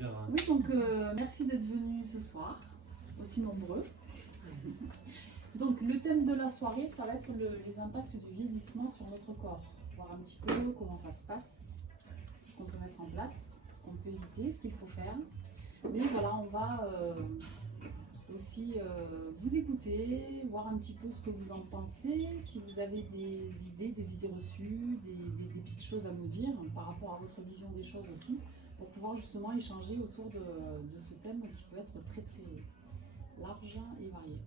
verras. Oui, donc merci d'être venus ce soir, aussi nombreux. Donc le thème de la soirée, ça va être les impacts du vieillissement sur notre corps. Voir un petit peu comment ça se passe, ce qu'on peut mettre en place, ce qu'on peut éviter, ce qu'il faut faire. Mais voilà, on va aussi vous écouter, voir un petit peu ce que vous en pensez, si vous avez des idées reçues, des petites choses à nous dire par rapport à votre vision des choses aussi, pour pouvoir justement échanger autour de ce thème qui peut être très très large et varié.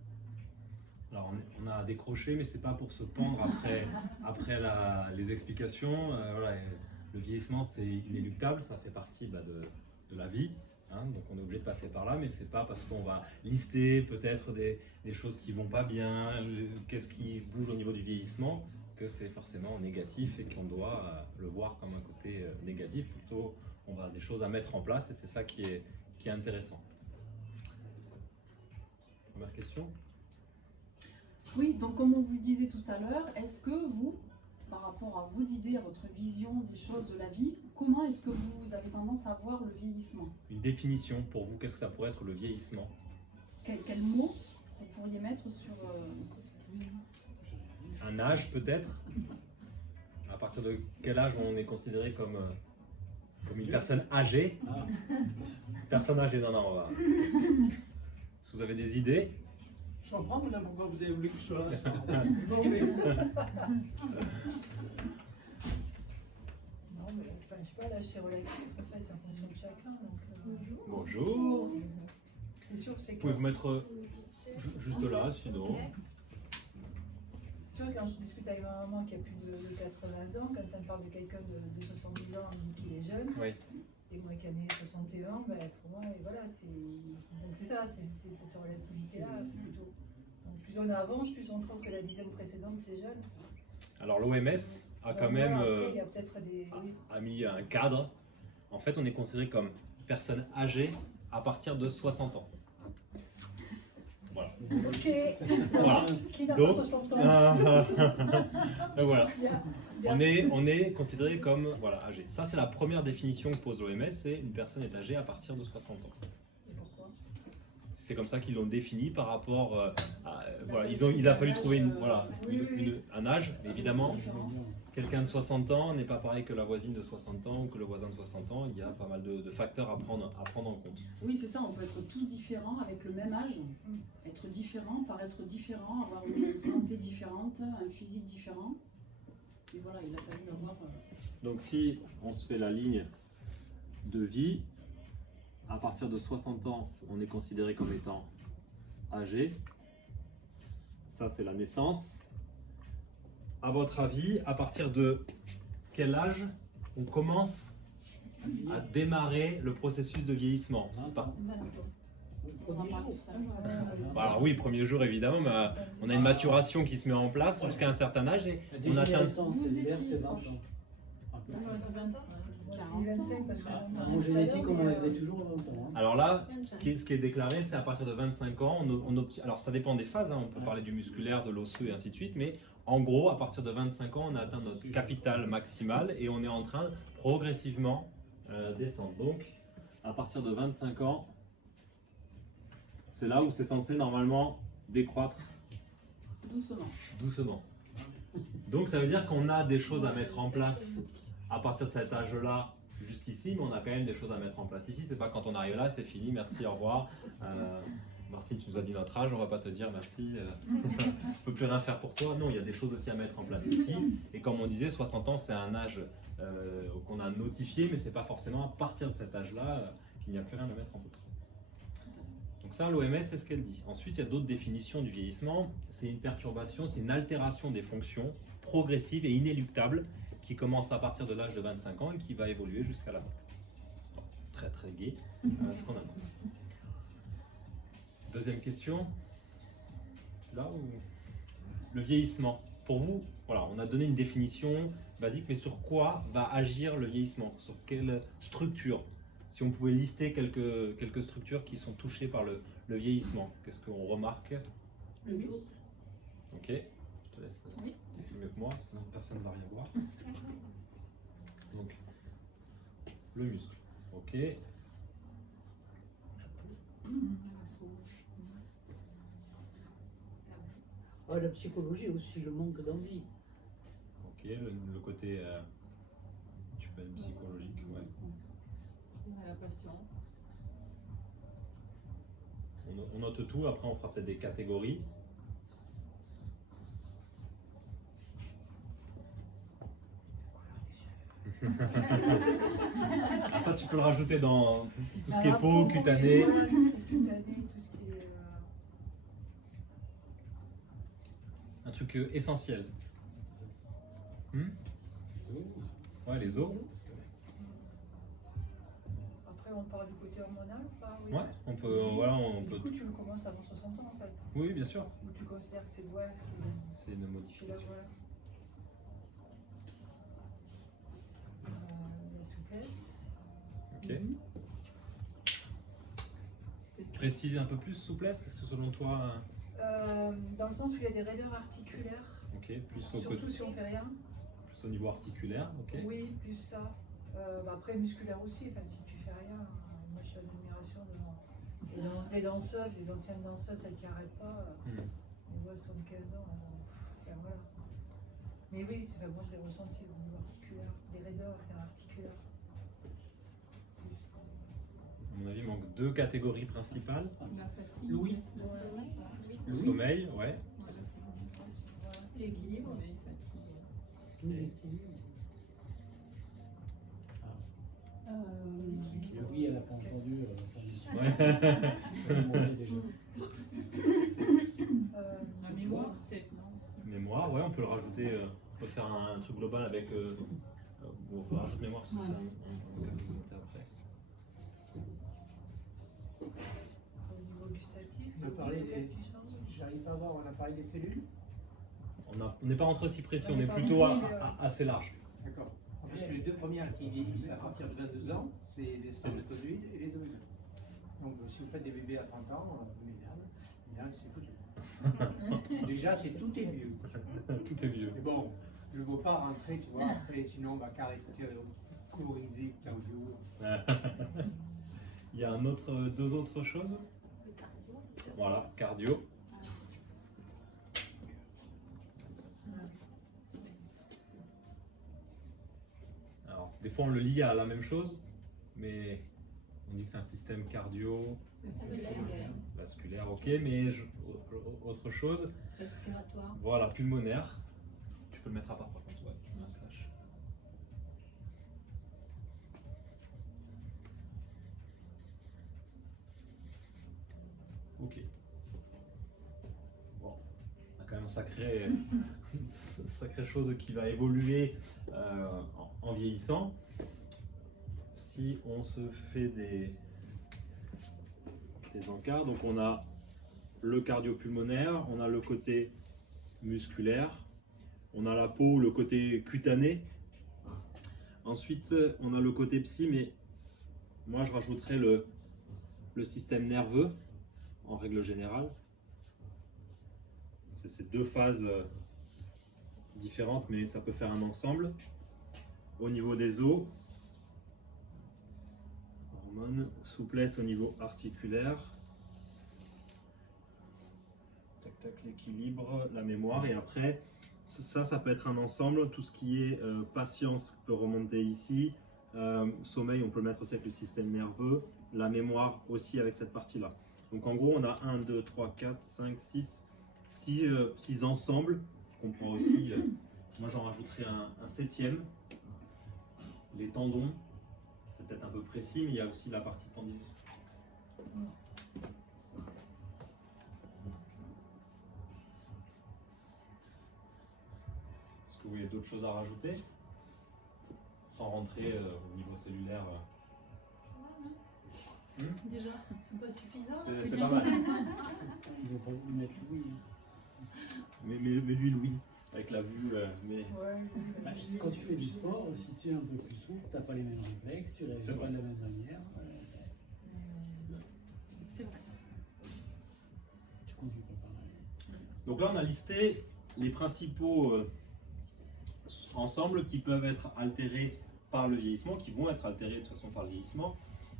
Alors on a décroché, mais c'est pas pour se pendre après les explications. Voilà, le vieillissement c'est inéluctable, ça fait partie de la vie. Hein, donc on est obligé de passer par là, mais c'est pas parce qu'on va lister peut-être des choses qui vont pas bien, qu'est-ce qui bouge au niveau du vieillissement, que c'est forcément négatif et qu'on doit le voir comme un côté négatif. Plutôt, on a des choses à mettre en place et c'est ça qui est intéressant. Première question. Oui, donc comme on vous le disait tout à l'heure, est-ce que vous, par rapport à vos idées, à votre vision des choses de la vie, comment est-ce que vous avez tendance à voir le vieillissement? Une définition pour vous, qu'est-ce que ça pourrait être le vieillissement? Quel mot vous pourriez mettre sur... Un âge peut-être? À partir de quel âge on est considéré comme une personne âgée? Personne âgée, non, on va... Est-ce que vous avez des idées? Je comprends maintenant pourquoi vous avez voulu que je sois là. Non, mais enfin, je sais pas, là c'est relatif, en fait, c'est en fonction de chacun. Donc, Bonjour. c'est sûr, c'est Vous pouvez vous mettre juste là, sinon. C'est sûr, quand je discute avec ma maman qui a plus de 80 ans, quand elle me parle de quelqu'un de 70 ans, elle me dit qu'il est jeune. Oui. Et moi qui en ai 61, ben, pour moi, voilà, c'est ça, c'est cette relativité-là plutôt. Donc, plus on avance, plus on trouve que la dizaine précédente, c'est jeune. Alors l'OMS a quand même Après, il y a peut-être des... a mis un cadre. En fait, on est considéré comme personne âgée à partir de 60 ans. Voilà. Ok, Voilà. qui n'a Donc, pas 60 ans donc voilà. Il y a- On est considéré comme voilà, âgé. Ça, c'est la première définition que pose l'OMS, c'est une personne est âgée à partir de 60 ans. Et pourquoi? C'est comme ça qu'ils l'ont défini par rapport à... voilà, il a fallu trouver un âge, mais évidemment. Quelqu'un de 60 ans n'est pas pareil que la voisine de 60 ans ou que le voisin de 60 ans. Il y a pas mal de facteurs à prendre en compte. Oui, c'est ça, on peut être tous différents avec le même âge, être différent, paraître différent, avoir une santé différente, un physique différent. Et voilà, il a fallu avoir... Donc si on se fait la ligne de vie, à partir de 60 ans, on est considéré comme étant âgé. Ça, c'est la naissance. À votre avis, à partir de quel âge on commence à démarrer le processus de vieillissement? C'est pas... On en parlait tout à l'heure. Alors oui, premier jour évidemment, mais on a une maturation qui se met en place jusqu'à un certain âge et La on atteint... dégénérescence cellulaire, c'est 20 ans. Moi, je dis 25 parce que Mon génétique, on les faisait toujours longtemps. Alors là, ce qui est déclaré, c'est à partir de 25 ans, on obtient... Alors ça dépend des phases, hein, on peut parler du musculaire, de l'osseux et ainsi de suite, mais en gros, à partir de 25 ans, on a atteint notre capital maximal et on est en train progressivement descendre. Donc, à partir de 25 ans, c'est là où c'est censé normalement décroître Doucement. doucement. Donc ça veut dire qu'on a des choses à mettre en place à partir de cet âge-là jusqu'ici, mais on a quand même des choses à mettre en place ici. C'est pas quand on arrive là, c'est fini, merci, au revoir. Martine, tu nous as dit notre âge, on va pas te dire merci, on peut plus rien faire pour toi. Non, il y a des choses aussi à mettre en place ici. Et comme on disait, 60 ans, c'est un âge qu'on a notifié, mais c'est pas forcément à partir de cet âge-là qu'il n'y a plus rien à mettre en place. Donc ça, l'OMS, c'est ce qu'elle dit. Ensuite, il y a d'autres définitions du vieillissement. C'est une perturbation, c'est une altération des fonctions progressive et inéluctable qui commence à partir de l'âge de 25 ans et qui va évoluer jusqu'à la mort. Bon, très très gai, ce qu'on annonce. Deuxième question. Là où... Le vieillissement. Pour vous, voilà, on a donné une définition basique, mais sur quoi va agir le vieillissement? Sur quelle structure? Si on pouvait lister quelques structures qui sont touchées par le vieillissement, qu'est-ce qu'on remarque? Le muscle. Ok, je te laisse Oui. mieux que moi, sinon personne ne va rien voir. Donc, le muscle. Ok. Ah, la psychologie aussi, le manque d'envie. Ok, le côté tu peux être psychologique, ouais. La patience. On note tout, après on fera peut-être des catégories. Ah, ça tu peux le rajouter dans tout ce qui est peau, cutanée. Voilà, tout ce qui est cutané, tout ce qui est. Un truc essentiel. Ouais, les os. Après, on parle du côté hormonal ou pas? Oui. Ouais, on peut, voilà, on Du peut. coup, tu le commences avant 60 ans en fait. Oui, bien sûr. Ou tu considères que c'est ouais, C'est une c'est la modification. voilà. La souplesse. Ok. Précise un peu plus souplesse, parce que selon toi, Dans le sens où il y a des raideurs articulaires, ok, plus au, surtout si on fait rien. plus au niveau articulaire, ok. Oui, plus ça. Après, musculaire aussi, enfin, si tu fais rien. Moi, je suis en admiration des danseuses, les anciennes danseuses, celles qui n'arrêtent pas. On voit 75 ans. Enfin, voilà. Mais oui, c'est, moi, je l'ai ressenti au niveau articulaire. Les raideurs articulaires. À mon avis, il manque deux catégories principales. La fatigue. Louis. Le sommeil, ouais. L'équilibre. Oui, elle n'a pas entendu. Ouais. On sait déjà. La mémoire, peut-être, non? Mémoire, ouais, on peut le rajouter, on peut faire un truc global avec. Bon, on peut rajouter mémoire parce que c'est un après. Au niveau gustatif, On peut parler il y a des- qui change. J'arrive pas à voir, on a parlé des cellules. On n'est pas rentré aussi précis, On on n'est est pas plutôt rentré, assez large. D'accord. Parce que les deux premières qui vieillissent à partir de 22 ans, c'est les spermatozoïdes et les ovules. Donc si vous faites des bébés à 30 ans, mesdames, c'est foutu. Déjà, c'est tout est vieux. Tout est vieux. Mais bon, je ne veux pas rentrer, tu vois, après, sinon on va caractériser Claudio. Il y a deux autres choses. Voilà, cardio. Alors, des fois on le lie à la même chose, mais on dit que c'est un système cardio, vasculaire, ok, mais autre chose. Respiratoire. Voilà, pulmonaire. Tu peux le mettre à part par contre, ouais, tu mets un slash. Ok. Bon, on a quand même une sacrée chose qui va évoluer en vieillissant. Si on se fait des encarts, donc on a le cardio-pulmonaire, on a le côté musculaire, on a la peau, le côté cutané. Ensuite, on a le côté psy, mais moi je rajouterais le système nerveux en règle générale. C'est ces deux phases différentes, mais ça peut faire un ensemble. Au niveau des os, hormones, souplesse au niveau articulaire. Tac tac, l'équilibre, la mémoire, et après ça peut être un ensemble. Tout ce qui est patience peut remonter ici, sommeil on peut le mettre aussi avec le système nerveux, la mémoire aussi avec cette partie là. Donc en gros on a 1, 2, 3, 4, 5, 6 ensembles qu'on pourra aussi, moi j'en rajouterai un septième, les tendons, c'est peut-être un peu précis mais il y a aussi la partie tendineuse. Est-ce que vous voyez d'autres choses à rajouter sans rentrer au niveau cellulaire? Déjà, c'est pas suffisant. C'est pas mal. Ils n'ont pas voulu mettre Louis. Mais lui, Louis, avec la vue, mais Ouais, Bah, quand tu fais du sport, si tu es un peu plus souple, tu n'as pas les mêmes réflexes, tu ne C'est réagis pas vrai. de la même manière. C'est vrai. Tu conduis pas pareil. donc là on a listé les principaux ensembles qui peuvent être altérés par le vieillissement, qui vont être altérés de toute façon par le vieillissement.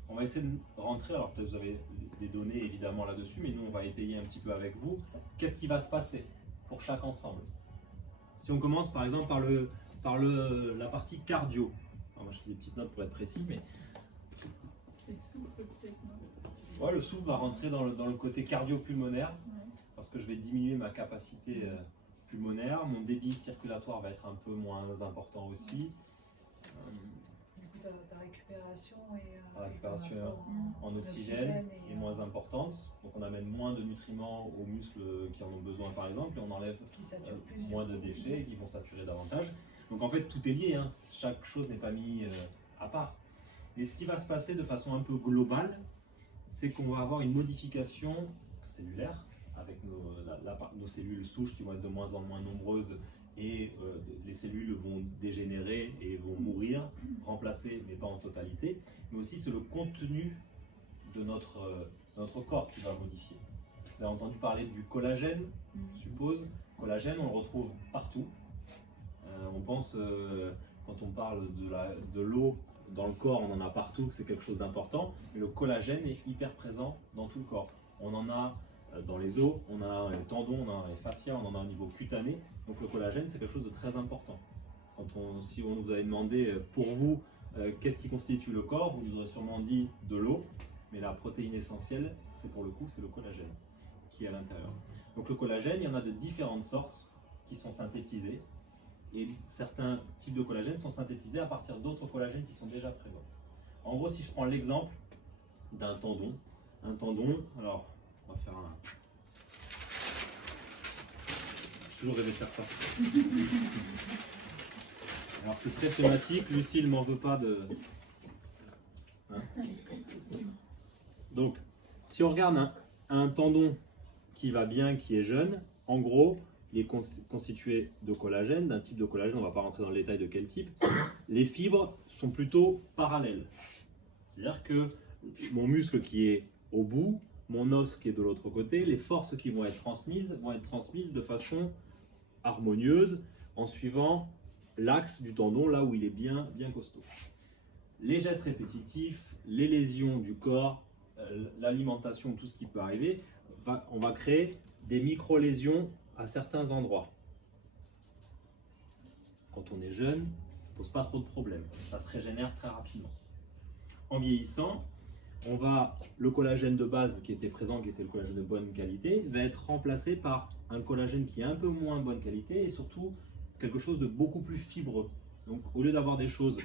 On va essayer de rentrer, alors peut-être vous avez des données évidemment là-dessus, mais nous on va étayer un petit peu avec vous. Qu'est-ce qui va se passer pour chaque ensemble. Si on commence par exemple par la partie cardio, alors moi je fais des petites notes pour être précis, mais Et le souffle peut-être, non? ouais, le souffle va rentrer dans le côté cardio-pulmonaire, parce que je vais diminuer ma capacité pulmonaire, mon débit circulatoire va être un peu moins important aussi. Du coup, ta récupération est La récupération par rapport en oxygène est moins importante, donc on amène moins de nutriments aux muscles qui en ont besoin par exemple, et on enlève qui sature plus. moins de déchets qui vont saturer davantage. Donc en fait tout est lié, hein. Chaque chose n'est pas mis à part. Et ce qui va se passer de façon un peu globale, c'est qu'on va avoir une modification cellulaire avec nos cellules souches qui vont être de moins en moins nombreuses, et les cellules vont dégénérer et vont mourir, remplacées mais pas en totalité, mais aussi c'est le contenu de notre corps qui va modifier. Vous avez entendu parler du collagène, je suppose. Collagène, on le retrouve partout. On pense, quand on parle de l'eau dans le corps, on en a partout, que c'est quelque chose d'important, mais le collagène est hyper présent dans tout le corps. On en a dans les os, on en a dans les tendons, on en a dans les fascias, on en a au niveau cutané. Donc le collagène, c'est quelque chose de très important. Si on vous avait demandé pour vous qu'est-ce qui constitue le corps, vous nous aurez sûrement dit de l'eau, mais la protéine essentielle, c'est pour le coup, c'est le collagène qui est à l'intérieur. Donc le collagène, il y en a de différentes sortes qui sont synthétisées, et certains types de collagène sont synthétisés à partir d'autres collagènes qui sont déjà présents. En gros, si je prends l'exemple d'un tendon, alors on va faire un... J'ai toujours rêvé de faire ça. Alors c'est très schématique, Lucille m'en veut pas de... Hein? Donc, si on regarde un tendon qui va bien, qui est jeune, en gros, il est constitué de collagène, d'un type de collagène, on ne va pas rentrer dans le détail de quel type. Les fibres sont plutôt parallèles. C'est-à-dire que mon muscle qui est au bout, mon os qui est de l'autre côté, les forces qui vont être transmises de façon harmonieuse en suivant l'axe du tendon, là où il est bien costaud. Les gestes répétitifs, les lésions du corps, l'alimentation, tout ce qui peut arriver, on va créer des micro-lésions à certains endroits. Quand on est jeune, ça ne pose pas trop de problèmes, ça se régénère très rapidement. En vieillissant, le collagène de base qui était présent, qui était le collagène de bonne qualité, va être remplacé par un collagène qui est un peu moins bonne qualité et surtout quelque chose de beaucoup plus fibreux. Donc au lieu d'avoir des choses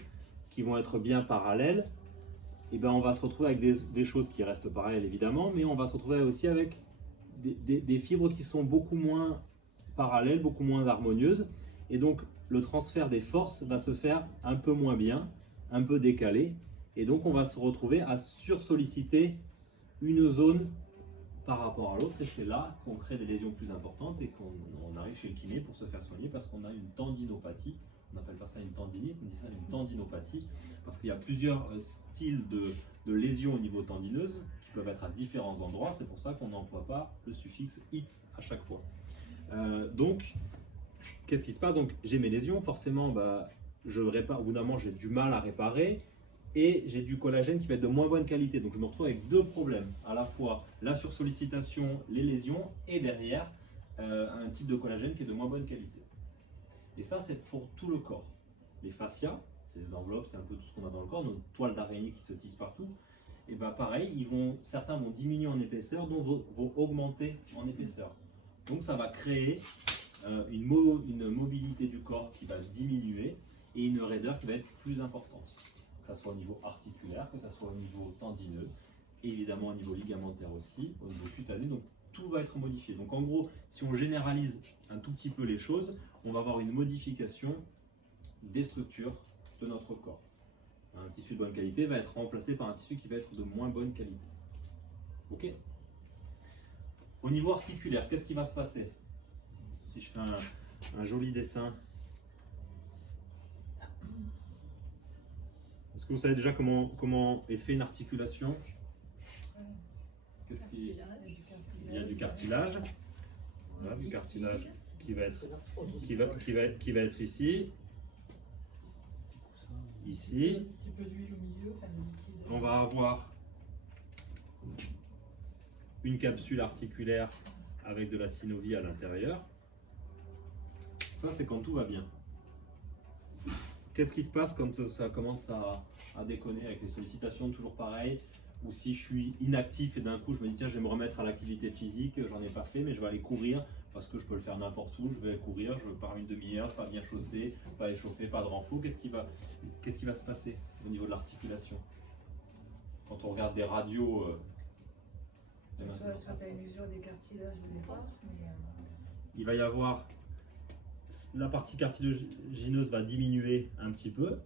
qui vont être bien parallèles, eh ben, on va se retrouver avec des choses qui restent parallèles évidemment, mais on va se retrouver aussi avec des fibres qui sont beaucoup moins parallèles, beaucoup moins harmonieuses, et donc le transfert des forces va se faire un peu moins bien, un peu décalé, et donc on va se retrouver à sursolliciter une zone par rapport à l'autre, et c'est là qu'on crée des lésions plus importantes et qu'on arrive chez le kiné pour se faire soigner parce qu'on a une tendinopathie. On appelle pas ça une tendinite, on dit ça une tendinopathie, parce qu'il y a plusieurs styles de lésions au niveau tendineuse qui peuvent être à différents endroits. C'est pour ça qu'on n'emploie pas le suffixe it à chaque fois. Donc, qu'est-ce qui se passe? Donc, j'ai mes lésions, forcément, je répare. Au bout d'un moment, j'ai du mal à réparer et j'ai du collagène qui va être de moins bonne qualité. Donc, je me retrouve avec deux problèmes, à la fois la sursollicitation, les lésions, et derrière un type de collagène qui est de moins bonne qualité. Et ça, c'est pour tout le corps. Les fascias, c'est les enveloppes, c'est un peu tout ce qu'on a dans le corps, nos toiles d'araignée qui se tissent partout. Et pareil, certains vont diminuer en épaisseur, d'autres vont augmenter en épaisseur. Donc ça va créer une mobilité du corps qui va diminuer et une raideur qui va être plus importante. Que ce soit au niveau articulaire, que ce soit au niveau tendineux, et évidemment au niveau ligamentaire aussi, au niveau cutané. Donc tout va être modifié. Donc en gros, si on généralise un tout petit peu les choses, on va avoir une modification des structures de notre corps. Un tissu de bonne qualité va être remplacé par un tissu qui va être de moins bonne qualité. Ok? Au niveau articulaire, qu'est-ce qui va se passer? Si je fais un joli dessin. Est-ce que vous savez déjà comment est fait une articulation? Qu'est-ce qui... Il y a du cartilage. Voilà, du cartilage qui va être ici. Ici. On va avoir une capsule articulaire avec de la synovie à l'intérieur. Ça, c'est quand tout va bien. Qu'est-ce qui se passe quand ça commence à déconner avec les sollicitations, toujours pareil, ou si je suis inactif et d'un coup je me dis tiens, je vais me remettre à l'activité physique, j'en ai pas fait, mais je vais aller courir parce que je peux le faire n'importe où, je vais courir, je pars une demi-heure, pas bien chaussé, pas échauffé, pas de renfort, qu'est-ce qui va se passer au niveau de l'articulation? Quand on regarde des radios, Soit tu as une usure des cartilages au départ, mais il va y avoir la partie cartilagineuse va diminuer un petit peu.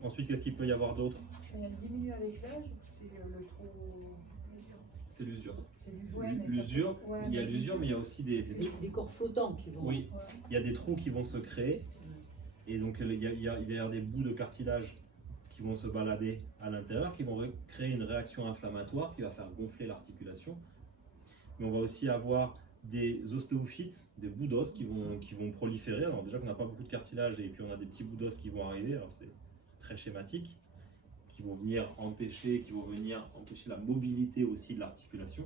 Ensuite, qu'est-ce qu'il peut y avoir d'autre? elle diminue avec l'âge ou c'est le trop. C'est l'usure. C'est ouais, mais L'usure, ouais, il y a mais l'usure, mais il y a aussi des Des corps flottants qui vont. oui, Ouais. il y a des trous qui vont se créer. Et donc, il va y avoir des bouts de cartilage qui vont se balader à l'intérieur, qui vont créer une réaction inflammatoire qui va faire gonfler l'articulation. Mais on va aussi avoir des ostéophytes, des bouts d'os qui vont proliférer. Alors déjà qu'on n'a pas beaucoup de cartilage et puis on a des petits bouts d'os qui vont arriver, alors c'est très schématique, qui vont venir empêcher la mobilité aussi de l'articulation.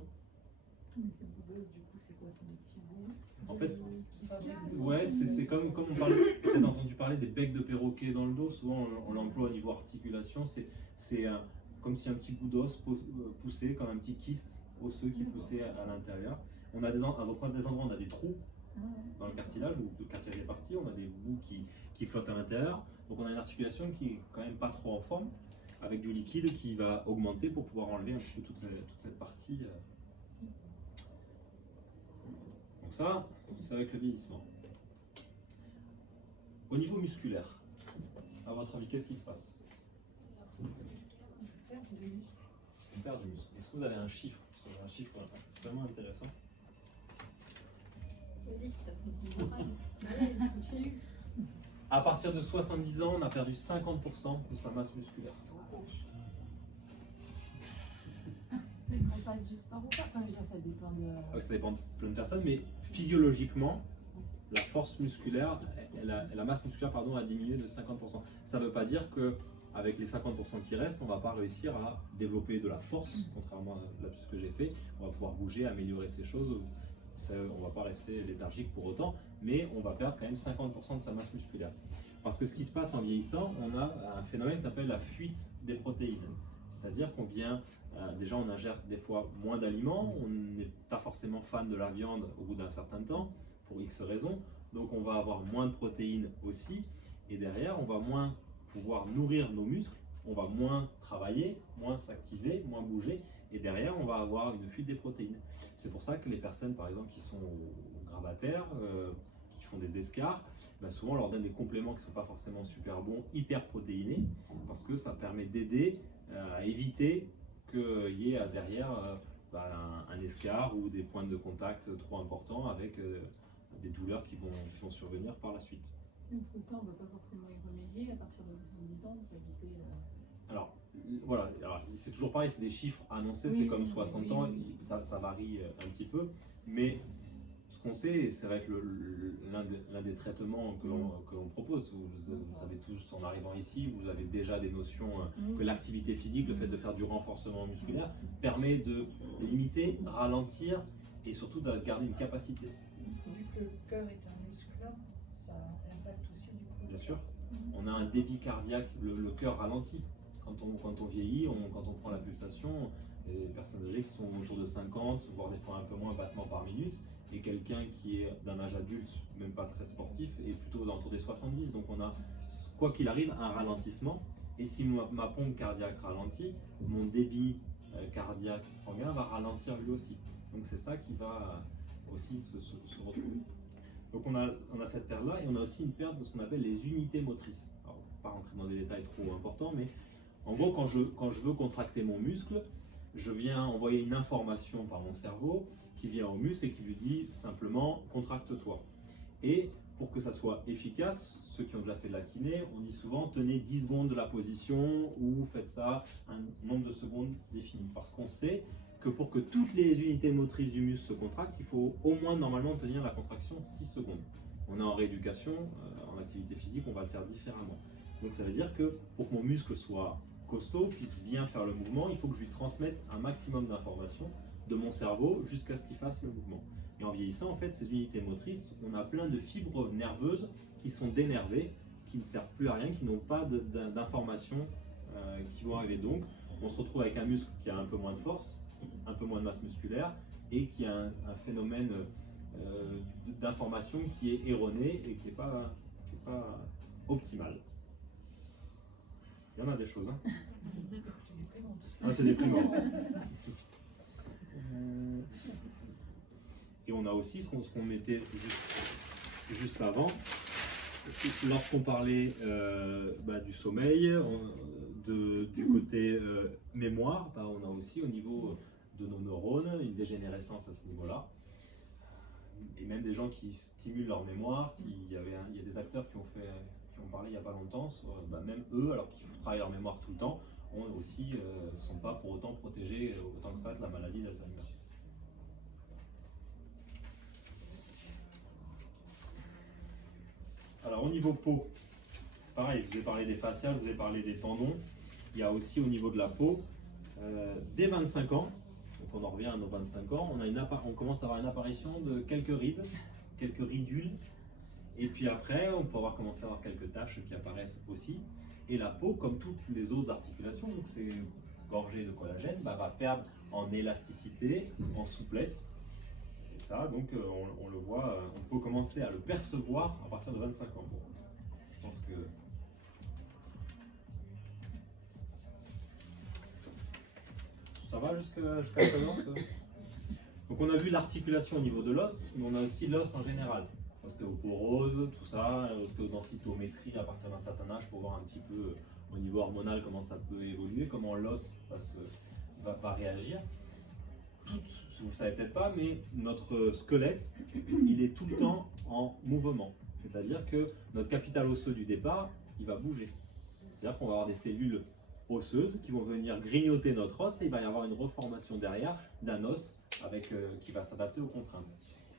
Mais ces boudeuses, du coup, c'est quoi? C'est des petits bouts En fait, qui se cassent? ouais, c'est comme on parle, peut-être entendu parler des becs de perroquet dans le dos, souvent on l'emploie au niveau articulation, c'est comme si un petit bout d'os poussait, comme un petit kyste osseux qui poussait à l'intérieur. On a des endroits, on a des trous dans le cartilage, où le cartilage est parti, on a des bouts qui flottent à l'intérieur, donc on a une articulation qui est quand même pas trop en forme, avec du liquide qui va augmenter pour pouvoir enlever un petit peu toute cette partie. Donc ça, c'est avec le vieillissement. Au niveau musculaire, à votre avis, qu'est-ce qui se passe? On perd du muscle. Est-ce que vous avez un chiffre? Parce que un chiffre, c'est vraiment intéressant. Vas-y, ça continue. Allez, continue. À partir de 70 ans, on a perdu 50% de sa masse musculaire. C'est qu'on passe du sport ou pas? Enfin, je veux dire, ça dépend de. Ça dépend de plein de personnes, mais physiologiquement, la force musculaire, la masse musculaire pardon, a diminué de 50%. Ça ne veut pas dire qu'avec les 50% qui restent, on ne va pas réussir à développer de la force, contrairement à ce que j'ai fait. On va pouvoir bouger, améliorer ces choses. On ne va pas rester léthargique pour autant, mais on va perdre quand même 50% de sa masse musculaire. Parce que ce qui se passe en vieillissant, on a un phénomène qu'on appelle la fuite des protéines. C'est-à-dire qu'on vient, déjà on ingère des fois moins d'aliments, on n'est pas forcément fan de la viande au bout d'un certain temps, pour X raisons, donc on va avoir moins de protéines aussi, et derrière on va moins pouvoir nourrir nos muscles, on va moins travailler, moins s'activer, moins bouger, et derrière on va avoir une fuite des protéines. C'est pour ça que les personnes par exemple qui sont gravataires, qui font des escarres, ben souvent on leur donne des compléments qui ne sont pas forcément super bons, hyper protéinés, parce que ça permet d'aider à éviter qu'il y ait derrière un escarre ou des points de contact trop importants avec des douleurs qui vont survenir par la suite. Parce que ça, on ne va pas forcément y remédier à partir de 70 ans, on peut éviter. Alors voilà, c'est toujours pareil, c'est des chiffres annoncés, Oui, c'est comme oui, 60 oui, ans, oui. ça varie un petit peu, mais ce qu'on sait, et c'est vrai que l'un des traitements que l'on propose, vous savez tous en arrivant ici, vous avez déjà des notions que l'activité physique, le fait de faire du renforcement musculaire, permet de limiter, ralentir et surtout de garder une capacité. Vu que le cœur est un muscle, ça impacte aussi du coup. Bien sûr, on a un débit cardiaque, le cœur ralentit. Quand on vieillit, quand on prend la pulsation, les personnes âgées qui sont autour de 50, voire des fois un peu moins battements par minute, et quelqu'un qui est d'un âge adulte, même pas très sportif, est plutôt autour des 70. Donc on a, quoi qu'il arrive, un ralentissement. Et si ma pompe cardiaque ralentit, mon débit cardiaque sanguin va ralentir lui aussi. Donc c'est ça qui va aussi se retrouver. Donc on a cette perte-là, et on a aussi une perte de ce qu'on appelle les unités motrices. Alors, pas rentrer dans des détails trop importants, mais en gros, quand je veux contracter mon muscle, je viens envoyer une information par mon cerveau qui vient au muscle et qui lui dit simplement « contracte-toi ». Et pour que ça soit efficace, ceux qui ont déjà fait de la kiné, on dit souvent « tenez 10 secondes de la position » ou « faites ça un nombre de secondes défini ». Parce qu'on sait que pour que toutes les unités motrices du muscle se contractent, il faut au moins normalement tenir la contraction 6 secondes. On est en rééducation, en activité physique, on va le faire différemment. Donc ça veut dire que pour que mon muscle soit costaud, puisse bien faire le mouvement, il faut que je lui transmette un maximum d'informations de mon cerveau jusqu'à ce qu'il fasse le mouvement. Et en vieillissant, en fait, ces unités motrices, on a plein de fibres nerveuses qui sont dénervées, qui ne servent plus à rien, qui n'ont pas d'informations qui vont arriver. Donc, on se retrouve avec un muscle qui a un peu moins de force, un peu moins de masse musculaire, et qui a un phénomène d'information qui est erroné et qui n'est pas optimal. Il y en a des choses, hein. C'est déprimant tout ça. Ah, c'est déprimant. Et on a aussi ce qu'on mettait juste avant, lorsqu'on parlait du sommeil, du côté mémoire, on a aussi au niveau de nos neurones une dégénérescence à ce niveau-là. Et même des gens qui stimulent leur mémoire, il y a des acteurs qui ont parlé il n'y a pas longtemps, même eux, alors qu'ils travaillent leur mémoire tout le temps, ne sont pas pour autant protégés autant que ça de la maladie d'Alzheimer. Alors au niveau peau, c'est pareil, je vous ai parlé des fascias, je vous ai parlé des tendons. Il y a aussi au niveau de la peau, dès 25 ans, donc on en revient à nos 25 ans, on commence à avoir une apparition de quelques rides, quelques ridules. Et puis après, on peut commencer à avoir quelques taches qui apparaissent aussi. Et la peau, comme toutes les autres articulations, donc c'est gorgé de collagène, va perdre en élasticité, en souplesse. Et ça, donc, on le voit, on peut commencer à le percevoir à partir de 25 ans. Bon, je pense que... Ça va jusqu'à présent? Donc on a vu l'articulation au niveau de l'os, mais on a aussi l'os en général. Ostéoporose, tout ça, ostéodensitométrie à partir d'un certain âge pour voir un petit peu au niveau hormonal comment ça peut évoluer, comment l'os va réagir. Vous ne savez peut-être pas, mais notre squelette, il est tout le temps en mouvement. C'est-à-dire que notre capital osseux du départ, il va bouger. C'est-à-dire qu'on va avoir des cellules osseuses qui vont venir grignoter notre os et il va y avoir une reformation derrière d'un os qui va s'adapter aux contraintes.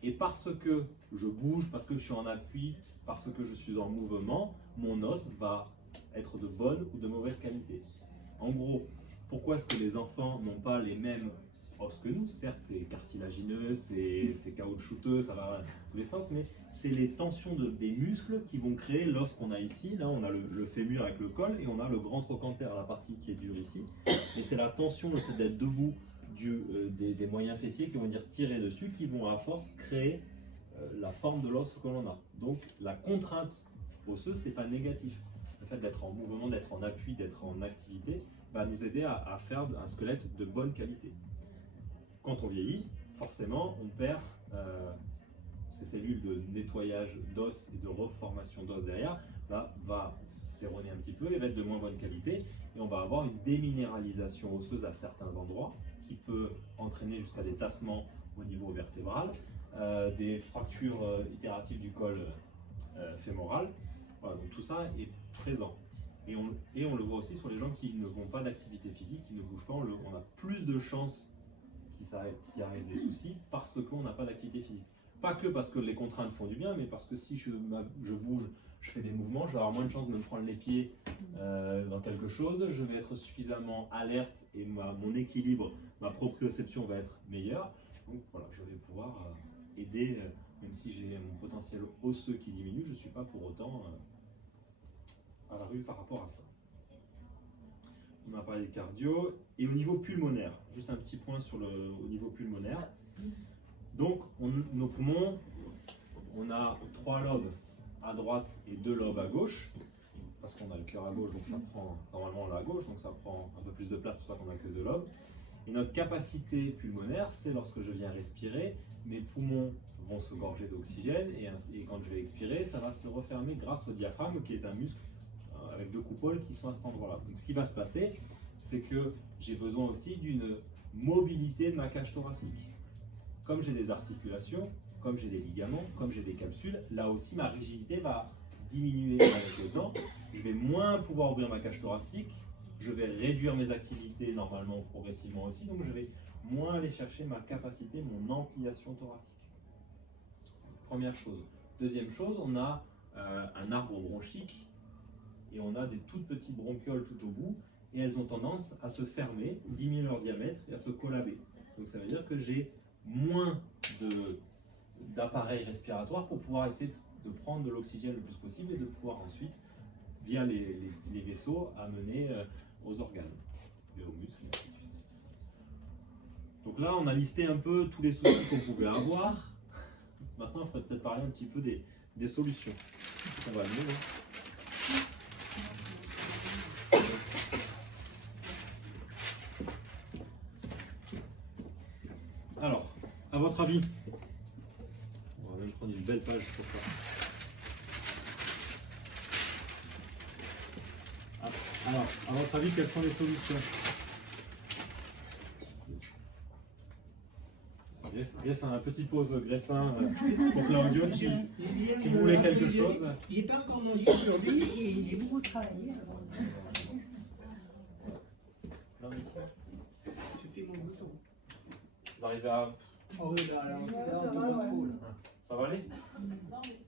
Et parce que je bouge, parce que je suis en appui, parce que je suis en mouvement, mon os va être de bonne ou de mauvaise qualité. En gros, pourquoi est-ce que les enfants n'ont pas les mêmes os que nous? Certes, c'est cartilagineux, c'est caoutchouteux, ça va dans tous les sens, mais c'est les tensions des muscles qui vont créer l'os qu'on a ici. Là, on a le fémur avec le col et on a le grand trochanter, la partie qui est dure ici. Et c'est la tension, le fait d'être debout, des moyens fessiers qui vont venir tirer dessus, qui vont à force créer la forme de l'os que l'on a. Donc la contrainte osseuse, c'est pas négatif. Le fait d'être en mouvement, d'être en appui, d'être en activité, va nous aider à faire un squelette de bonne qualité. Quand on vieillit, forcément, on perd ces cellules de nettoyage d'os et de reformation d'os derrière, va s'éroner un petit peu et va être de moins bonne qualité. Et on va avoir une déminéralisation osseuse à certains endroits, qui peut entraîner jusqu'à des tassements au niveau vertébral, des fractures itératives du col fémoral. Voilà, donc tout ça est présent. Et on le voit aussi sur les gens qui ne font pas d'activité physique, qui ne bougent pas. On a plus de chances qu'il arrive des soucis parce qu'on n'a pas d'activité physique. Pas que parce que les contraintes font du bien, mais parce que si je bouge, je fais des mouvements, je vais avoir moins de chances de me prendre les pieds dans quelque chose, je vais être suffisamment alerte et mon équilibre, ma proprioception va être meilleure. Donc voilà, je vais pouvoir aider, même si j'ai mon potentiel osseux qui diminue, je ne suis pas pour autant à la rue par rapport à ça. On a parlé de cardio. Et au niveau pulmonaire, juste un petit point au niveau pulmonaire. Donc nos poumons, on a 3 lobes à droite et 2 lobes à gauche, parce qu'on a le cœur à gauche, donc ça prend normalement la gauche, donc ça prend un peu plus de place, c'est pour ça qu'on n'a que 2 lobes. Et notre capacité pulmonaire, c'est lorsque je viens respirer, mes poumons vont se gorger d'oxygène et quand je vais expirer, ça va se refermer grâce au diaphragme qui est un muscle avec 2 coupoles qui sont à cet endroit-là. Donc ce qui va se passer, c'est que j'ai besoin aussi d'une mobilité de ma cage thoracique. Comme j'ai des articulations, comme j'ai des ligaments, comme j'ai des capsules, là aussi ma rigidité va diminuer avec le temps. Je vais moins pouvoir ouvrir ma cage thoracique, je vais réduire mes activités normalement progressivement aussi, donc je vais moins aller chercher ma capacité, mon ampliation thoracique. Première chose. Deuxième chose, on a un arbre bronchique et on a des toutes petites bronchioles tout au bout et elles ont tendance à se fermer, diminuer leur diamètre et à se collaber. Donc ça veut dire que j'ai moins d'appareils respiratoires pour pouvoir essayer de prendre de l'oxygène le plus possible et de pouvoir ensuite, via les vaisseaux, amener aux organes et aux muscles. Et ainsi de suite. Donc là, on a listé un peu tous les soucis qu'on pouvait avoir. Maintenant, il faudrait peut-être parler un petit peu des solutions. On va amener, hein. Alors, à votre avis, on va même prendre une belle page pour ça. Alors, à votre avis, quelles sont les solutions? Grèce, un petit pause Gressin pour l'audio si vous voulez quelque chose. J'ai pas encore mangé aujourd'hui et j'ai beaucoup travaillé. Non, mais ici, Je fais mon bouton. vous arrivez à... Oh oui, là, là, Ouais, c'est ça un peu va, pas ouais. trop, là. Ça va aller? Non, mais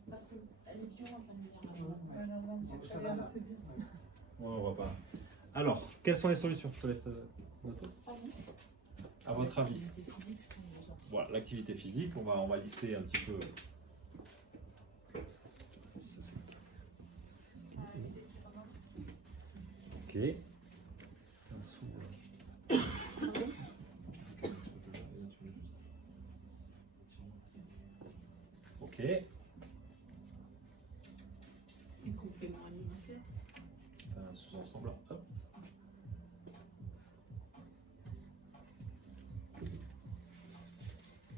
parce qu'elle est violente la lumière. Ouais, non, non, Bon, c'est ça très va, bien. là. Ouais, on va pas. Alors, quelles sont les solutions? Je te laisse noter. À votre avis? Voilà, l'activité physique, on va lister un petit peu. Ok. Ok. Un complément alimentaire. Un sous-ensemble. Hop.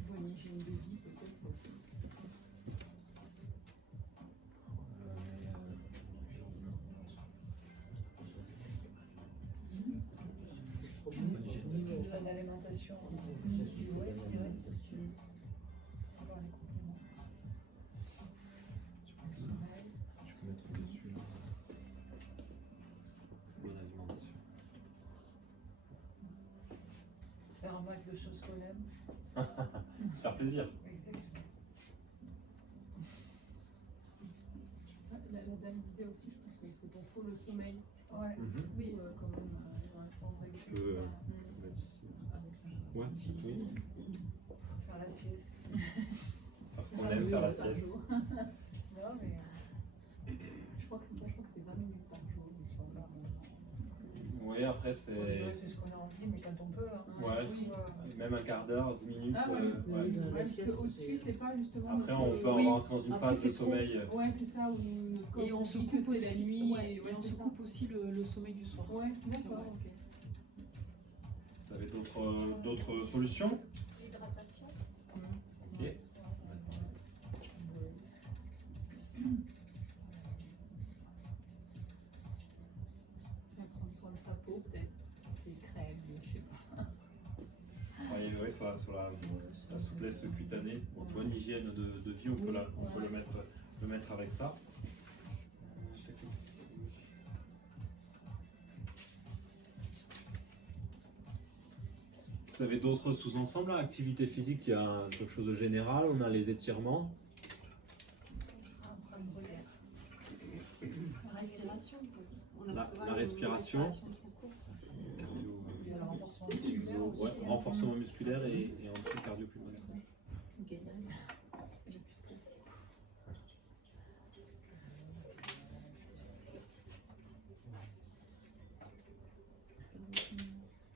Bonne hygiène de vie peut-être aussi. L'alimentation. Ouais, je dirais. Avoir les compléments. Je peux mettre dessus. Bonne alimentation. Faire un max de choses qu'on aime. Se faire plaisir. Exactement. La dame disait aussi, je pense que c'est pour faut le sommeil. Ouais. Oui, quand même, dans un temps Je peux mettre ici. Ouais, oui. Faire la sieste. Parce qu'on aime faire la sieste. Non, mais. Je crois que c'est ça, je crois que c'est 20 minutes par jour. Oui, après Bon, je dirais c'est. que c'est ce qu'on a envie, mais quand on peut. Hein. Ouais. Oui. Même un quart d'heure, 10 minutes. Ah ouais. ouais. Oui, Ouais, parce qu'au-dessus, c'est pas justement. Après, notre- on peut Oui. rentrer dans une Après, phase de c'est trop. sommeil. Ouais, c'est ça. Où notre corps Et on se se dit que coupe c'est la aussi, nuit. ouais, Et et on se coupe aussi le sommeil du soir. Ouais, d'accord, ok. Vous avez d'autres solutions? L'hydratation. Ok. Prendre soin de sa peau, peut-être. Des crèmes, je sais pas. Travailler sur la souplesse cutanée. Bon, bonne hygiène de vie, on peut le mettre avec ça. Vous avez d'autres sous-ensembles, hein? Activité physique, il y a quelque chose de général, on a les étirements. La respiration, on a La souvent une respiration. trop courte. Il y a le renforcement Exo, musculaire aussi. ouais, hein. renforcement musculaire et en dessous cardio-pulmonaire. Ok.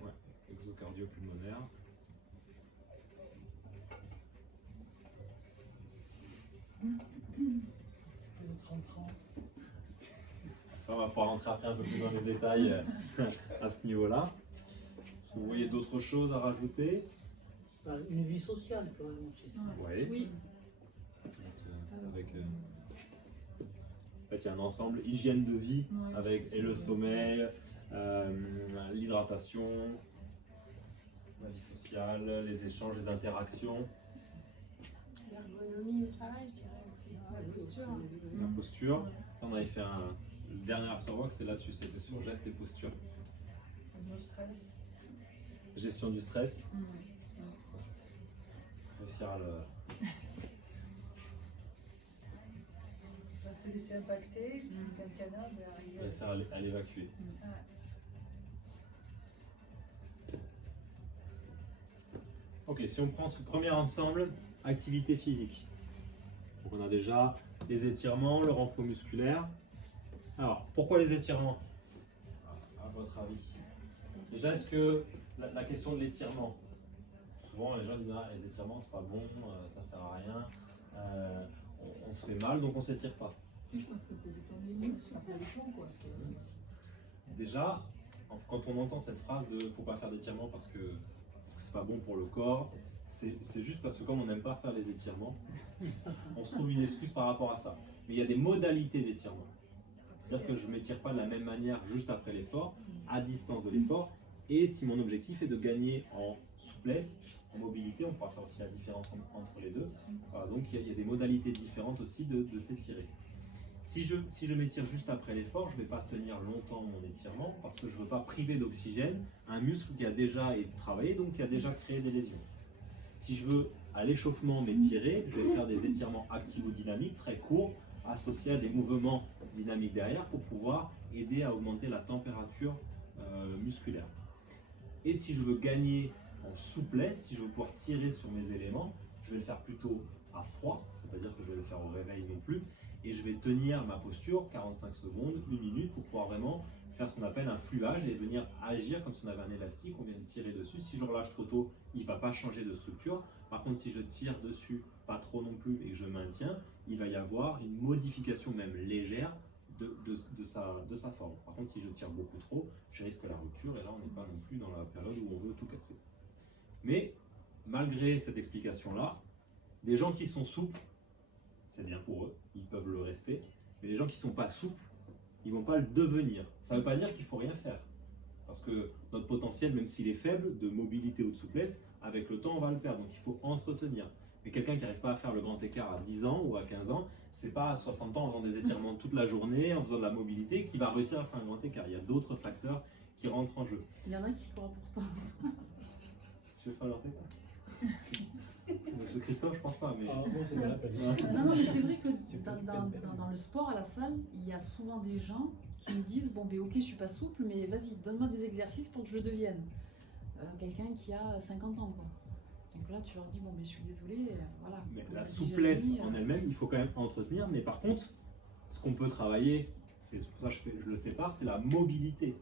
Ouais, exocardio-pulmonaire. Le 30-30. Ça, on va pouvoir rentrer après un peu plus dans les détails à ce niveau-là. Est-ce que vous voyez d'autres choses à rajouter? Bah, une vie sociale quand même aussi. Oui. Oui. Avec, en fait, il y a un ensemble hygiène de vie Ouais. avec et le sommeil, l'hydratation, la vie sociale, les échanges, les interactions, L'ergonomie au travail, je dirais aussi. La posture. la posture. On avait fait le dernier afterwork, c'est là-dessus, c'était sur gestes et posture. Le stress. Gestion du stress. Réussir à le... On va se laisser impacter, puis quand le canard va arriver. réussir à l'évacuer. Ouais. Ok, si on prend ce premier ensemble, activité physique. Donc on a déjà les étirements, le renfort musculaire. Alors, pourquoi les étirements, à votre avis? Déjà, est-ce que la question de l'étirement, souvent les gens disent ah, les étirements c'est pas bon, ça sert à rien, on se fait mal donc on s'étire pas. C'est ça, ça peut détendre les muscles, ça dépend quoi. Déjà, quand on entend cette phrase de faut pas faire d'étirements parce que c'est pas bon pour le corps, c'est juste parce que comme on n'aime pas faire les étirements, on se trouve une excuse par rapport à ça. Mais il y a des modalités d'étirement. C'est-à-dire que je ne m'étire pas de la même manière juste après l'effort, à distance de l'effort. Et si mon objectif est de gagner en souplesse, en mobilité, on pourra faire aussi la différence entre les deux. Voilà, donc il y a des modalités différentes aussi de s'étirer. Si je m'étire juste après l'effort, je ne vais pas tenir longtemps mon étirement parce que je ne veux pas priver d'oxygène un muscle qui a déjà été travaillé, donc qui a déjà créé des lésions. Si je veux à l'échauffement m'étirer, je vais faire des étirements activo-dynamiques très courts, associés à des mouvements dynamiques derrière pour pouvoir aider à augmenter la température musculaire. Et si je veux gagner en souplesse, si je veux pouvoir tirer sur mes éléments, je vais le faire plutôt à froid, c'est-à-dire que je vais le faire au réveil non plus, et je vais tenir ma posture 45 secondes, 1 minute pour pouvoir vraiment faire ce qu'on appelle un fluage et venir agir comme si on avait un élastique, on vient de tirer dessus. Si je relâche trop tôt, il ne va pas changer de structure. Par contre, si je tire dessus, pas trop non plus, et que je maintiens, il va y avoir une modification même légère de sa forme. Par contre, si je tire beaucoup trop, je risque la rupture et là, on n'est pas non plus dans la période où on veut tout casser. Mais malgré cette explication-là, des gens qui sont souples, c'est bien pour eux, ils peuvent le rester. Mais les gens qui ne sont pas souples, ils ne vont pas le devenir. Ça ne veut pas dire qu'il ne faut rien faire. Parce que notre potentiel, même s'il est faible, de mobilité ou de souplesse, avec le temps, on va le perdre. Donc il faut entretenir. Mais quelqu'un qui n'arrive pas à faire le grand écart à 10 ans ou à 15 ans, c'est pas à 60 ans en faisant des étirements toute la journée, en faisant de la mobilité, qui va réussir à faire un grand écart. Il y a d'autres facteurs qui rentrent en jeu. Il y en a qui pourra pourtant. Tu veux faire le grand écart? C'est Christophe, je pense pas. Mais... Ah, moi, c'est pas la peine. Non, mais c'est vrai que C'est pas dans le sport à la salle, il y a souvent des gens qui me disent bon, ben ok, je suis pas souple, mais vas-y, donne-moi des exercices pour que je le devienne. Quelqu'un qui a 50 ans, quoi. Donc là, tu leur dis bon, ben je suis désolé, voilà. Mais Comme la je dis, souplesse Jérémy, en elle-même, il faut quand même entretenir. Mais par contre, ce qu'on peut travailler, c'est pour ça que je le sépare, c'est la mobilité.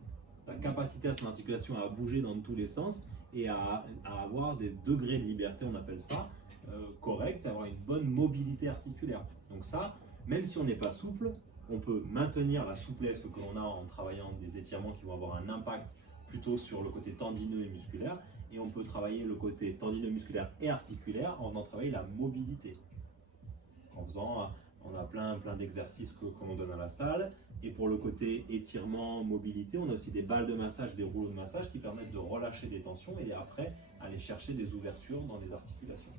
La capacité à son articulation à bouger dans tous les sens et à avoir des degrés de liberté, on appelle ça, corrects, et avoir une bonne mobilité articulaire. Donc ça, même si on n'est pas souple, on peut maintenir la souplesse que l'on a en travaillant des étirements qui vont avoir un impact plutôt sur le côté tendineux et musculaire, et on peut travailler le côté tendineux, musculaire et articulaire en travaillant la mobilité. En faisant, on a plein d'exercices que l'on donne à la salle, et pour le côté étirement, mobilité, on a aussi des balles de massage, des rouleaux de massage qui permettent de relâcher des tensions et après aller chercher des ouvertures dans les articulations.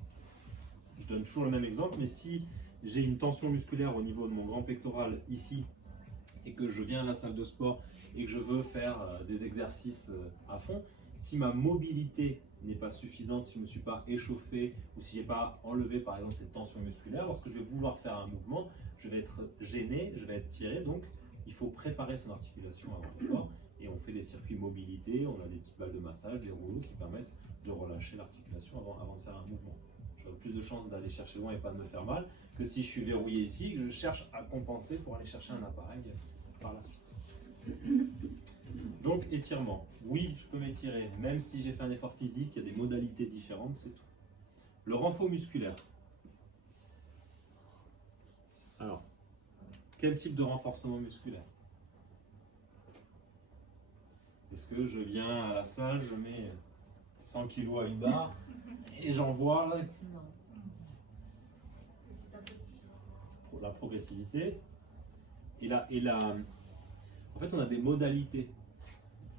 Je donne toujours le même exemple, mais si j'ai une tension musculaire au niveau de mon grand pectoral ici et que je viens à la salle de sport et que je veux faire des exercices à fond, si ma mobilité n'est pas suffisante, si je ne me suis pas échauffé ou si je n'ai pas enlevé par exemple cette tension musculaire, lorsque je vais vouloir faire un mouvement, je vais être gêné, je vais être tiré, donc il faut préparer son articulation avant l'effort et on fait des circuits mobilité, on a des petites balles de massage, des rouleaux qui permettent de relâcher l'articulation avant de faire un mouvement. J'aurai plus de chances d'aller chercher loin et pas de me faire mal que si je suis verrouillé ici et que je cherche à compenser pour aller chercher un appareil par la suite. Donc étirement, oui je peux m'étirer, même si j'ai fait un effort physique, il y a des modalités différentes, c'est tout. Le renfort musculaire. Alors, quel type de renforcement musculaire? Est-ce que je viens à la salle, je mets 100 kg à une barre et j'envoie la progressivité en fait on a des modalités.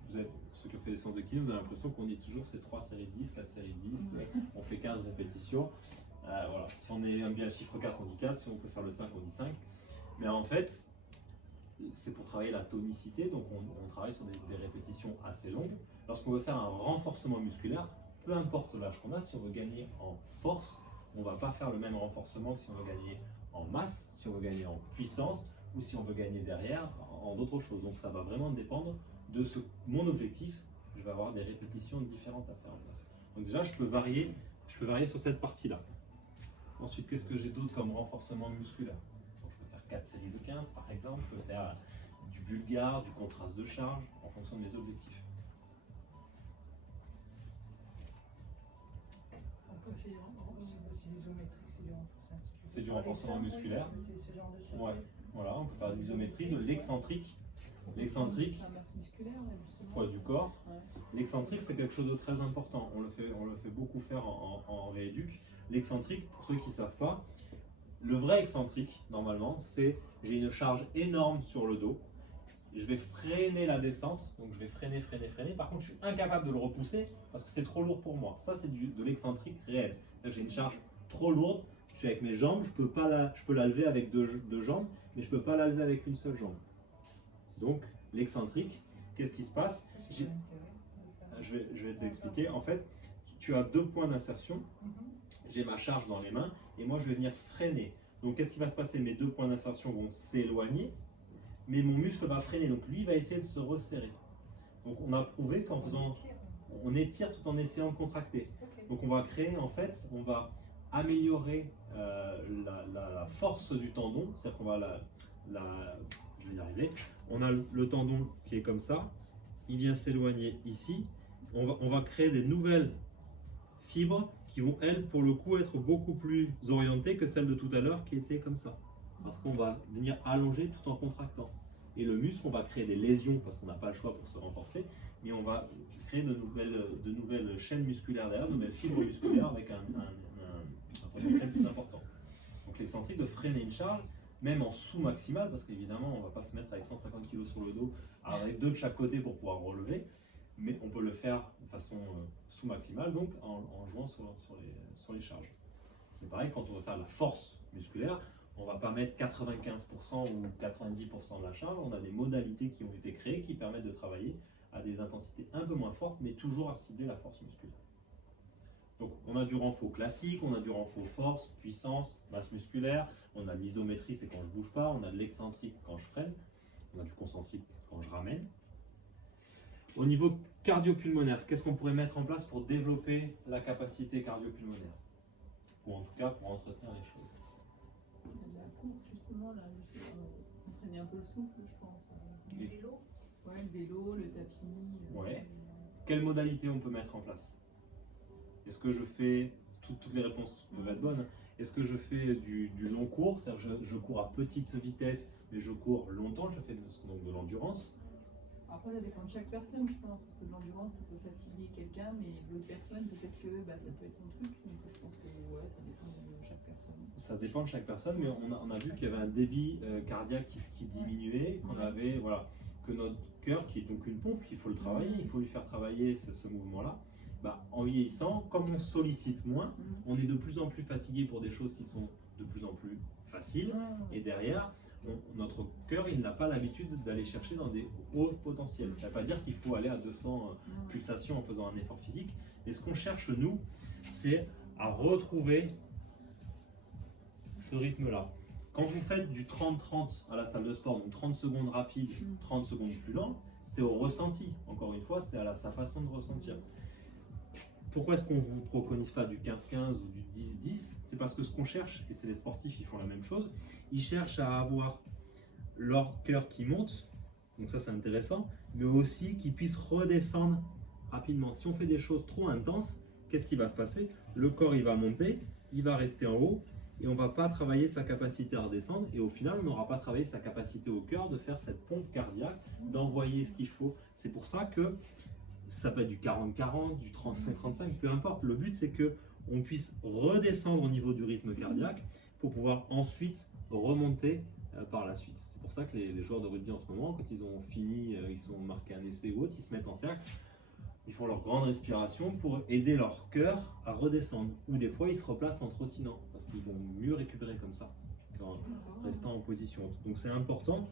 Vous êtes, ceux qui ont fait des séances de kiné, vous avez l'impression qu'on dit toujours c'est 3 séries de 10, 4 séries de 10, on fait 15 répétitions. Voilà. Si on aime bien le chiffre 4, on dit 4, si on peut faire le 5, on dit 5. Mais en fait, c'est pour travailler la tonicité, donc on travaille sur des répétitions assez longues. Lorsqu'on veut faire un renforcement musculaire, peu importe l'âge qu'on a, si on veut gagner en force, on ne va pas faire le même renforcement que si on veut gagner en masse, si on veut gagner en puissance ou si on veut gagner derrière en d'autres choses. Donc ça va vraiment dépendre de mon objectif. Je vais avoir des répétitions différentes à faire. Donc déjà, je peux varier sur cette partie-là. Ensuite, qu'est-ce que j'ai d'autre comme renforcement musculaire? Donc, je peux faire 4 séries de 15 par exemple, je peux faire du bulgare, du contraste de charge en fonction de mes objectifs. Après, c'est l'isométrique, C'est du renforcement musculaire. C'est ce genre de choses. Ouais. Voilà, on peut faire de l'isométrie, de l'excentrique. L'excentrique, C'est un masse musculaire, là, justement. poids du corps. Ouais. L'excentrique, c'est quelque chose de très important. On le fait beaucoup faire en rééduc. L'excentrique, pour ceux qui ne savent pas, le vrai excentrique, normalement, c'est j'ai une charge énorme sur le dos. Je vais freiner la descente, donc je vais freiner. Par contre, je suis incapable de le repousser parce que c'est trop lourd pour moi. Ça, c'est de l'excentrique réel. J'ai une charge trop lourde. Je suis avec mes jambes, je peux la lever avec deux jambes, mais je ne peux pas la lever avec une seule jambe. Donc, l'excentrique, qu'est-ce qui se passe? Je vais t'expliquer. En fait, tu as 2 points d'insertion. J'ai ma charge dans les mains et moi, je vais venir freiner. Donc, qu'est-ce qui va se passer? Mes 2 points d'insertion vont s'éloigner, mais mon muscle va freiner. Donc, lui, il va essayer de se resserrer. Donc, on a prouvé qu'en faisant... On étire tout en essayant de contracter. Donc, on va créer, en fait, on va améliorer la force du tendon, c'est-à-dire qu'on va je vais y arriver. On a le tendon qui est comme ça, il vient s'éloigner ici. On va créer des nouvelles fibres qui vont, elles, pour le coup, être beaucoup plus orientées que celles de tout à l'heure qui étaient comme ça. Parce qu'on va venir allonger tout en contractant. Et le muscle, on va créer des lésions parce qu'on n'a pas le choix pour se renforcer, mais on va créer de nouvelles chaînes musculaires derrière, de nouvelles fibres musculaires avec un potentiel plus important. Donc l'excentrique de freiner une charge, même en sous-maximal, parce qu'évidemment on ne va pas se mettre avec 150 kg sur le dos, avec 2 de chaque côté pour pouvoir relever, mais on peut le faire de façon sous-maximale, donc en jouant sur les charges. C'est pareil quand on veut faire de la force musculaire, on ne va pas mettre 95% ou 90% de la charge, on a des modalités qui ont été créées qui permettent de travailler à des intensités un peu moins fortes, mais toujours à cibler la force musculaire. Donc on a du renfort classique, on a du renfort force, puissance, masse musculaire, on a de l'isométrie, c'est quand je ne bouge pas, on a de l'excentrique quand je freine, on a du concentrique quand je ramène. Au niveau cardio-pulmonaire, qu'est-ce qu'on pourrait mettre en place pour développer la capacité cardio-pulmonaire? Ou en tout cas pour entretenir les choses. La course, justement, là, je sais, entraîner un peu le souffle, je pense. Du vélo. Ouais, le vélo, le tapis. Ouais. Quelle modalité on peut mettre en place? Est-ce que je fais, toutes les réponses peuvent être bonnes, est-ce que je fais du long cours, c'est-à-dire je cours à petite vitesse, mais je cours longtemps, je fais donc de l'endurance? Après, ça dépend de chaque personne, je pense, parce que de l'endurance, ça peut fatiguer quelqu'un, mais l'autre personne, peut-être que ça peut être son truc. Donc je pense que ouais, ça dépend de chaque personne. Ça dépend de chaque personne, mais on a vu qu'il y avait un débit cardiaque qui diminuait, qu'on avait, voilà, que notre cœur, qui est donc une pompe, il faut le travailler, il faut lui faire travailler ce mouvement-là. En vieillissant, comme on sollicite moins, on est de plus en plus fatigué pour des choses qui sont de plus en plus faciles. Et derrière, notre cœur, il n'a pas l'habitude d'aller chercher dans des hauts potentiels. Ça ne veut pas dire qu'il faut aller à 200 pulsations en faisant un effort physique. Mais ce qu'on cherche, nous, c'est à retrouver ce rythme-là. Quand vous faites du 30-30 à la salle de sport, donc 30 secondes rapides, 30 secondes plus lent, c'est au ressenti. Encore une fois, c'est à sa façon de ressentir. Pourquoi est-ce qu'on ne vous préconise pas du 15-15 ou du 10-10? C'est parce que ce qu'on cherche, et c'est les sportifs qui font la même chose, ils cherchent à avoir leur cœur qui monte, donc ça c'est intéressant, mais aussi qu'ils puissent redescendre rapidement. Si on fait des choses trop intenses, qu'est-ce qui va se passer? Le corps il va monter, il va rester en haut, et on ne va pas travailler sa capacité à redescendre, et au final on n'aura pas travaillé sa capacité au cœur de faire cette pompe cardiaque, d'envoyer ce qu'il faut. C'est pour ça que ça peut être du 40-40, du 35-35, peu importe. Le but, c'est qu'on puisse redescendre au niveau du rythme cardiaque pour pouvoir ensuite remonter par la suite. C'est pour ça que les joueurs de rugby en ce moment, quand ils ont fini, ils ont marqué un essai ou autre, ils se mettent en cercle, ils font leur grande respiration pour aider leur cœur à redescendre. Ou des fois, ils se replacent en trottinant parce qu'ils vont mieux récupérer comme ça qu'en restant en position haute. Donc c'est important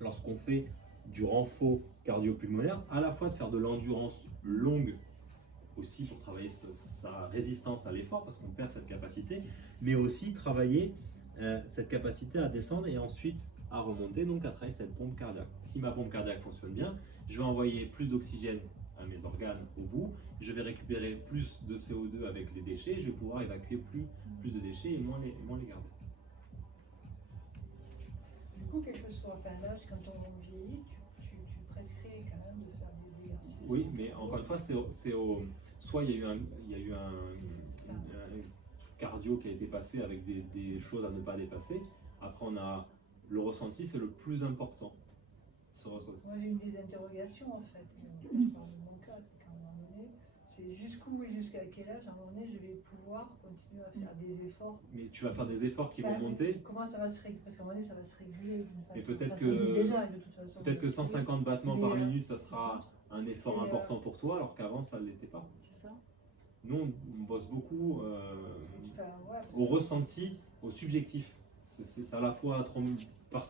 lorsqu'on fait du renfort cardio-pulmonaire, à la fois de faire de l'endurance longue aussi pour travailler sa résistance à l'effort parce qu'on perd cette capacité, mais aussi travailler cette capacité à descendre et ensuite à remonter, donc à travailler cette pompe cardiaque. Si ma pompe cardiaque fonctionne bien, je vais envoyer plus d'oxygène à mes organes au bout, je vais récupérer plus de CO2 avec les déchets, je vais pouvoir évacuer plus de déchets et moins les garder. Du coup, quel que soit l'âge, quand on vieillit, tu prescris quand même de faire des exercices. Oui, mais encore une fois, soit il y a eu un cardio qui a été passé avec des choses à ne pas dépasser. Après, on a le ressenti, c'est le plus important. Moi, j'ai eu des interrogations en fait. Je parle de mon cas, c'est qu'à un moment donné, c'est jusqu'où et jusqu'à quel âge, à un moment donné, je vais pouvoir continuer à faire des efforts. Mais tu vas faire des efforts qui vont Enfin, monter. Comment ça va se réguler? Parce qu'à un moment donné, ça va se réguler d'une façon. Et peut-être ça se régule que, déjà, de toute façon. peut-être que 150 battements Mais, par minute, ça sera un effort c'est, important pour toi, alors qu'avant, ça ne l'était pas. C'est ça. Nous, on bosse beaucoup Enfin, ouais, parce au que- ressenti, au subjectif. C'est à la fois trop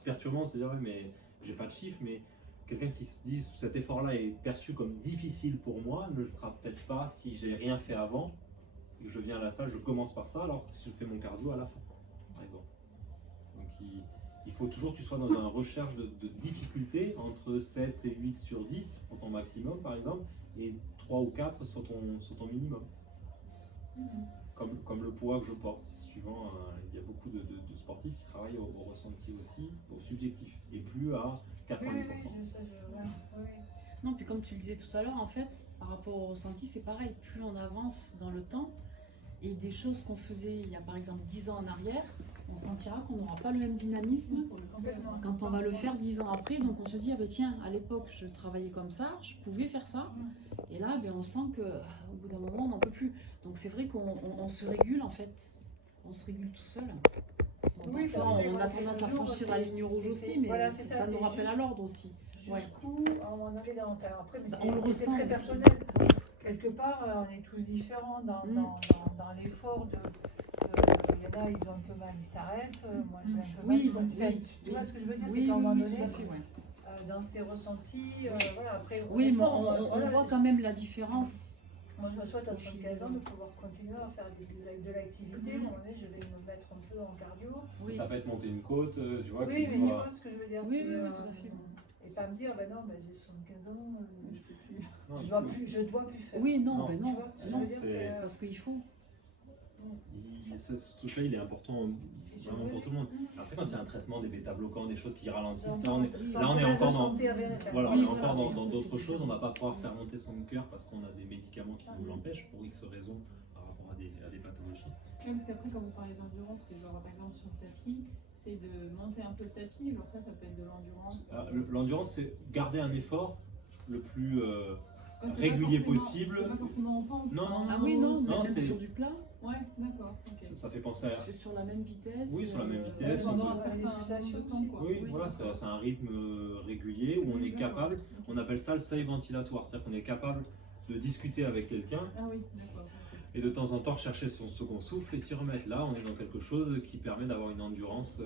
perturbant, c'est-à-dire, ouais, mais j'ai pas de chiffre, mais quelqu'un qui se dit cet effort-là est perçu comme difficile pour moi ne le sera peut-être pas si j'ai rien fait avant et que je viens à la salle, je commence par ça, alors que si je fais mon cardio à la fin, par exemple. Donc il faut toujours que tu sois dans une recherche de difficulté entre 7 et 8 sur 10 pour ton maximum, par exemple, et 3 ou 4 sur ton minimum. Comme le poids que je porte, suivant, il y a beaucoup de sportifs qui travaillent au ressenti aussi, au subjectif, et plus à 90%. Oui, oui. Non, puis comme tu le disais tout à l'heure, en fait, par rapport au ressenti, c'est pareil. Plus on avance dans le temps, et des choses qu'on faisait il y a par exemple 10 ans en arrière, on sentira qu'on n'aura pas le même dynamisme Complètement. quand on va le faire 10 ans après. Donc on se dit, ah ben tiens, à l'époque, je travaillais comme ça, je pouvais faire ça. Et là, ben, on sent qu'au bout d'un moment, on n'en peut plus. Donc c'est vrai qu'on se régule en fait. On se régule tout seul. Donc, Oui, parfois, parce que on moi, a c'est tendance à toujours, franchir la ligne rouge aussi, mais voilà, c'est ça nous c'est rappelle à juste- l'ordre aussi. Ouais. Jusqu'où on en est dans. Enfin, après, mais On le c'est ressent très aussi. personnel. Quelque part, on est tous différents dans l'effort de. Il y en a, ils ont un peu mal, ils s'arrêtent. Moi, j'ai un peu mal. Oui, je me fais- oui, Tu vois ce que je veux dire? Oui, C'est qu'à un moment oui, donné, tout à fait, ouais. dans ses ressentis, voilà, après. Oui, mais honnêtement, on voilà, voit quand même la différence. Moi, je me souhaite à 75 ans de pouvoir continuer à faire de l'activité. À un moment donné, je vais me mettre un peu en cardio. Oui, Ça peut être monter une côte, tu vois, Oui, qui mais tu soit- vois ce que je veux dire? oui, c'est, oui, oui, tout à fait. Et pas me dire, ben non, ben j'ai 75 ans, Je peux plus. Non, je dois plus faire. Oui, non, Non. ben Tu non, vois ce que je non, veux dire? c'est- parce qu'il faut. ce truc-là, il est important vraiment pour tout le monde. Après, quand il y a un traitement des bêta-bloquants, des choses qui ralentissent, là, on est encore dans... Voilà, on Oui, est voilà, encore oui, dans après, d'autres c'est choses, on ne va pas pouvoir différent. faire monter son cœur parce qu'on a des médicaments qui nous l'empêchent pour X raisons par rapport à des pathologies. Oui, parce qu'après, quand vous parlez d'endurance, c'est genre par exemple sur le tapis, c'est de monter un peu le tapis, alors ça peut être de l'endurance. L'endurance, c'est garder un effort le plus Ouais, c'est régulier pas forcément- possible. C'est pas forcément en pente. Non, non, Ah oui, non, Non, même c'est- sur du plat, Ouais, d'accord. ok. Ça fait penser à... c'est sur la même vitesse. Oui, sur la même euh, vitesse, Pendant on un peut- certain nombre de temps, quoi. Oui, Oui. voilà, c'est un rythme régulier où on est D'accord. capable, on appelle ça le seuil ventilatoire, c'est-à-dire qu'on est capable de discuter avec quelqu'un Ah oui, d'accord. ok. et de temps en temps chercher son second souffle et s'y remettre. Là, on est dans quelque chose qui permet d'avoir une endurance,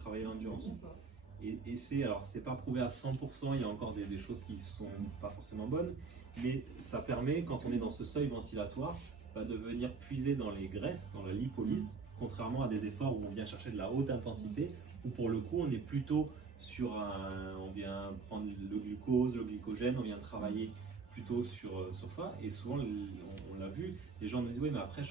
travailler l'endurance. D'accord. Et c'est pas prouvé à 100%, il y a encore des choses qui sont pas forcément bonnes, mais ça permet, quand on est dans ce seuil ventilatoire, de venir puiser dans les graisses, dans la lipolyse, contrairement à des efforts où on vient chercher de la haute intensité, où pour le coup on est plutôt sur on vient prendre le glucose, le glycogène, on vient travailler plutôt sur ça, et souvent on l'a vu, les gens me disent oui mais après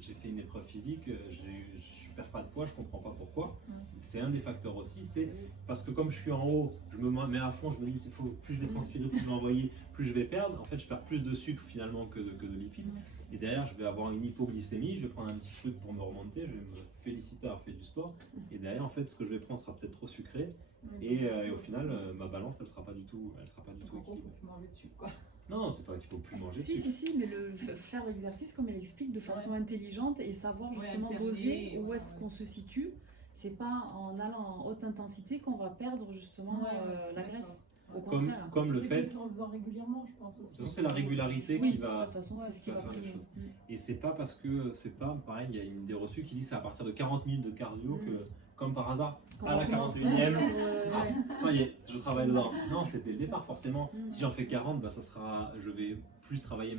j'ai fait une épreuve physique, je perds pas de poids, je comprends pas pourquoi. C'est un des facteurs aussi, c'est parce que comme je suis en haut, je me mets à fond, je me dis plus je vais transpirer, plus je vais envoyer, plus je vais perdre. En fait, je perds plus de sucre finalement que de lipides. Et derrière, je vais avoir une hypoglycémie, je vais prendre un petit truc pour me remonter, je vais me féliciter d'avoir fait du sport. Et derrière, en fait, ce que je vais prendre sera peut-être trop sucré. Et au final, ma balance, elle sera pas du tout Donc, en gros, équilibrée. faut plus manger dessus, quoi. Non, c'est pas qu'il faut plus manger. Si, de sucre. si, si, mais faire l'exercice comme elle explique de façon intelligente et savoir Ouais, justement alterner, doser où ouais, est-ce ouais. qu'on se situe. C'est pas en allant en haute intensité qu'on va perdre justement la d'accord. graisse. Au Comme, contraire. comme le C'est fait, peut-être en faisant régulièrement, je pense de aussi. toute façon, c'est la régularité Oui, qui ça, de va. toute façon, c'est ce qui ça va va faire les primer. choses. Et c'est pas parce que, c'est pas pareil, il y a une idée reçue qui dit que c'est à partir de 40 minutes de cardio que, comme par hasard, Quand à on la commence 41e, ouais. ça y est, je travaille dedans. Non, c'est dès le départ, forcément. Mm. Si j'en fais 40, bah, ça sera, je vais plus travailler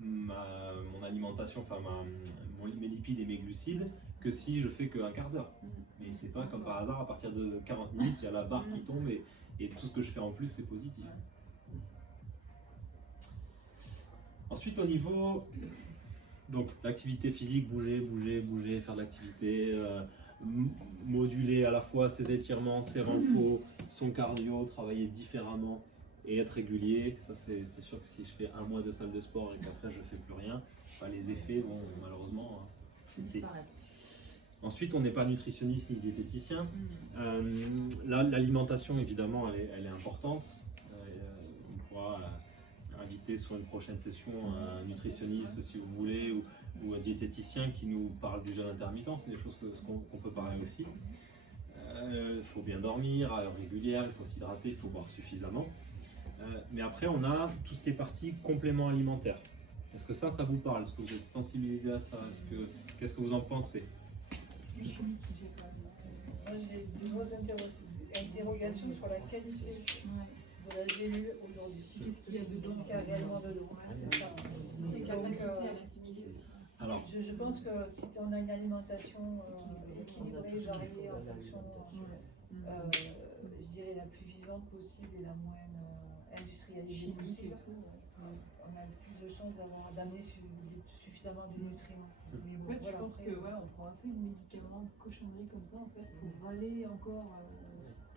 mon alimentation, enfin mes lipides et mes glucides, que si je fais qu'un quart d'heure. Mm. Mais c'est pas comme par hasard, à partir de 40 minutes, il y a la barre qui tombe et tout ce que je fais en plus, c'est positif. Ensuite, au niveau, donc l'activité physique, bouger, faire de l'activité, moduler à la fois ses étirements, ses renfos, son cardio, travailler différemment et être régulier. Ça, c'est sûr que si je fais un mois de salle de sport et qu'après je fais plus rien, bah, les effets vont malheureusement chuter. Ensuite, on n'est pas nutritionniste ni diététicien. L'alimentation, évidemment, elle est importante. On pourra inviter sur une prochaine session un nutritionniste, si vous voulez, ou un diététicien qui nous parle du jeûne intermittent. C'est des choses qu'on peut parler aussi. Il faut bien dormir à heure régulière, il faut s'hydrater, il faut boire suffisamment. Mais après, on a tout ce qui est partie complément alimentaire. Est-ce que ça vous parle? Est-ce que vous êtes sensibilisé à ça? Qu'est-ce que vous en pensez? Moi, j'ai de grosses interrogations sur la qualité de la gélule aujourd'hui. Qu'est-ce qu'il y a dedans? Qu'est-ce qu'il y a réellement dedans? C'est ça. C'est capacité à l'assimiler aussi. Alors, Je pense que si on a une alimentation équilibrée, variée en fonction, je dirais, la plus vivante possible et la moins industrialisée possible, on a plus de chances d'amener suffisamment de nutriments. Mais En bon, fait, voilà, je pense après, que on prend assez de médicaments, de cochonneries comme ça, en fait, pour aller encore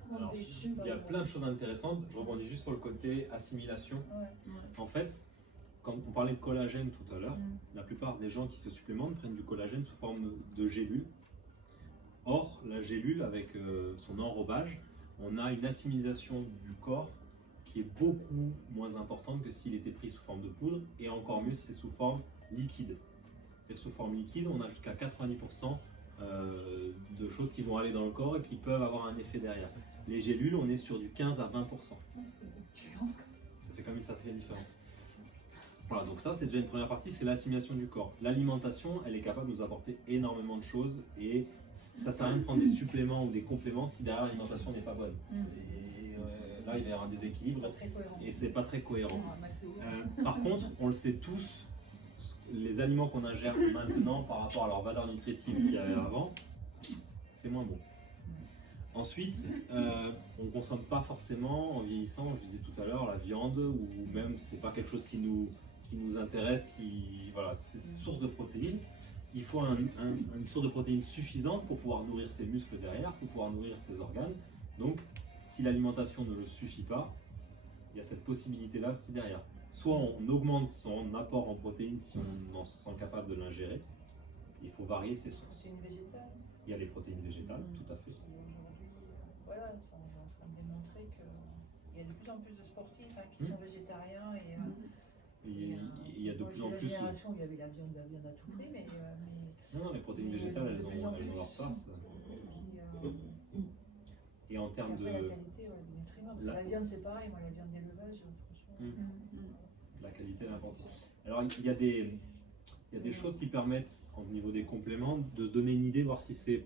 prendre alors, des trucs. il y a plein de choses intéressantes. Je rebondis juste sur le côté assimilation. ouais. En fait, quand on parlait de collagène tout à l'heure, la plupart des gens qui se supplémentent prennent du collagène sous forme de gélule. Or, la gélule, avec son enrobage, on a une assimilation du corps qui est beaucoup moins importante que s'il était pris sous forme de poudre, et encore mieux si c'est sous forme liquide. Et sous forme liquide, on a jusqu'à 90% de choses qui vont aller dans le corps et qui peuvent avoir un effet derrière. Les gélules, on est sur du 15 à 20%. C'est une différence. Ça fait quand même une sacrée différence. Voilà, donc ça c'est déjà une première partie, c'est l'assimilation du corps. L'alimentation, elle est capable de nous apporter énormément de choses et ça sert à rien de prendre des suppléments ou des compléments si derrière l'alimentation n'est pas bonne. Et là, il va y avoir un déséquilibre Très cohérent. et c'est pas très cohérent. Par contre, on le sait tous, les aliments qu'on ingère maintenant par rapport à leur valeur nutritive qu'il y avait avant, c'est moins bon. Ensuite, on ne consomme pas forcément en vieillissant, je disais tout à l'heure, la viande, ou même c'est pas quelque chose qui nous intéresse, voilà, c'est source de protéines. Il faut une source de protéines suffisante pour pouvoir nourrir ses muscles derrière, pour pouvoir nourrir ses organes. Donc, si l'alimentation ne le suffit pas, il y a cette possibilité-là aussi derrière. Soit on augmente son apport en protéines si on en se sent capable de l'ingérer. Il faut varier ses sources. Protéines végétales. Il y a les protéines végétales, tout à fait. Aujourd'hui, voilà, on est en train de démontrer qu'il y a de plus en plus de sportifs qui sont végétariens et Il y a de plus en plus. La génération où il y avait la viande à tout prix, mais non, les protéines végétales, elles ont leur place. Et en termes de. La qualité du nutriment, parce que la viande c'est pareil, moi la viande d'élevage, franchement. La qualité est importante. Alors il y a des choses qui permettent, au niveau des compléments, de se donner une idée, voir si c'est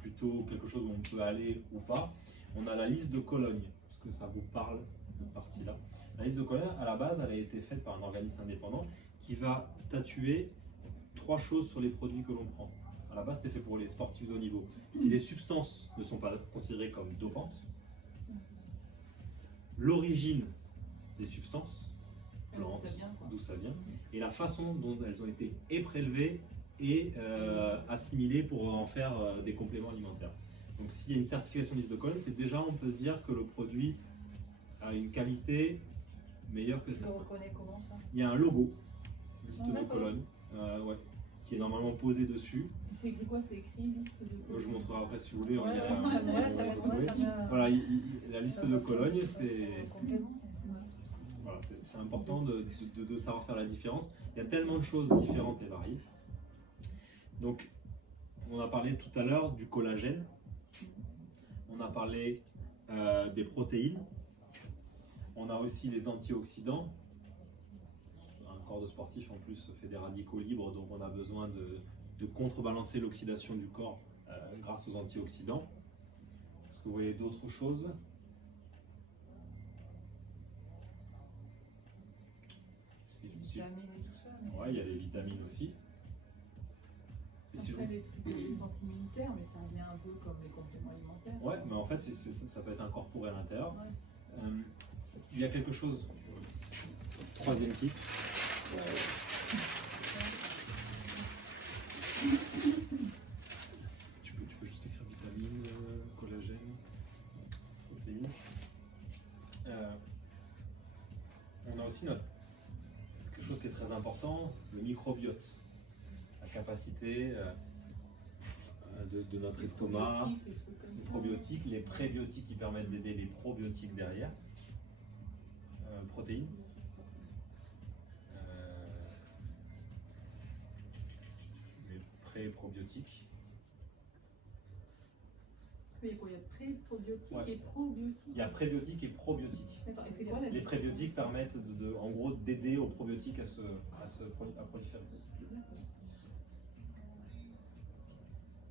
plutôt quelque chose où on peut aller ou pas. On a la liste de Cologne, est-ce que ça vous parle, cette partie-là? La liste de Cologne, à la base, elle a été faite par un organisme indépendant qui va statuer 3 choses sur les produits que l'on prend. À la base, c'était fait pour les sportifs de haut niveau. Si les substances ne sont pas considérées comme dopantes, l'origine des substances, plantes, d'où ça vient, et la façon dont elles ont été prélevées et assimilées pour en faire des compléments alimentaires. Donc s'il y a une certification liste de Cologne, c'est déjà, on peut se dire que le produit a une qualité meilleure que Tu ça. le reconnais comment ça? Il y a un logo, liste de Cologne, ouais, qui est normalement posé dessus. C'est écrit quoi? C'est écrit liste de Cologne. Je vous montrerai après si vous voulez. Ouais, Voilà, la liste de Cologne, c'est important de savoir faire la différence. Il y a tellement de choses différentes et variées. Donc, on a parlé tout à l'heure du collagène. On a parlé des protéines. On a aussi les antioxydants. Un corps de sportif en plus fait des radicaux libres, donc on a besoin de contrebalancer l'oxydation du corps grâce aux antioxydants. Est-ce que vous voyez d'autres choses? Vitamines et tout ça. Ouais, il y a les vitamines aussi. Et si Après, les trucs de défense immunitaire, mais ça revient un peu comme les compléments alimentaires. Ouais, mais en fait, ça peut être incorporé à l'intérieur. Il y a quelque chose, troisième type, Tu peux juste écrire vitamine, collagène, protéines. On a aussi quelque chose qui est très important, le microbiote. La capacité de notre estomac, les probiotiques, les prébiotiques qui permettent d'aider les probiotiques derrière. Protéines. Les pré-probiotiques. Parce qu'il y a pré-probiotiques Ouais. et probiotiques. Il y a prébiotiques et probiotiques. D'accord, et c'est quoi la Les prébiotiques permettent en gros d'aider aux probiotiques à proliférer.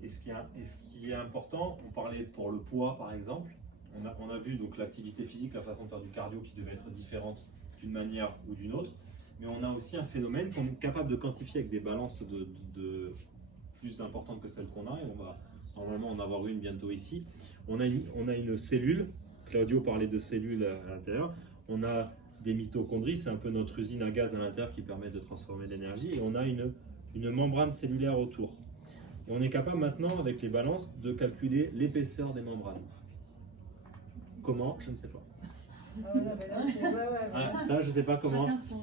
Et ce qui est important, on parlait pour le poids par exemple, on a vu donc l'activité physique, la façon de faire du cardio qui devait être différente d'une manière ou d'une autre, mais on a aussi un phénomène qu'on est capable de quantifier avec des balances de plus importantes que celles qu'on a, et on va normalement en avoir une bientôt ici. On a une cellule, Claudio parlait de cellules à l'intérieur, on a des mitochondries, c'est un peu notre usine à gaz à l'intérieur qui permet de transformer l'énergie, et on a une membrane cellulaire autour. Et on est capable maintenant, avec les balances, de calculer l'épaisseur des membranes. Comment? Je ne sais pas. Ah, voilà, mais là, c'est- ouais, ouais, Ah, ouais. ça, je ne sais pas comment. Chacun son.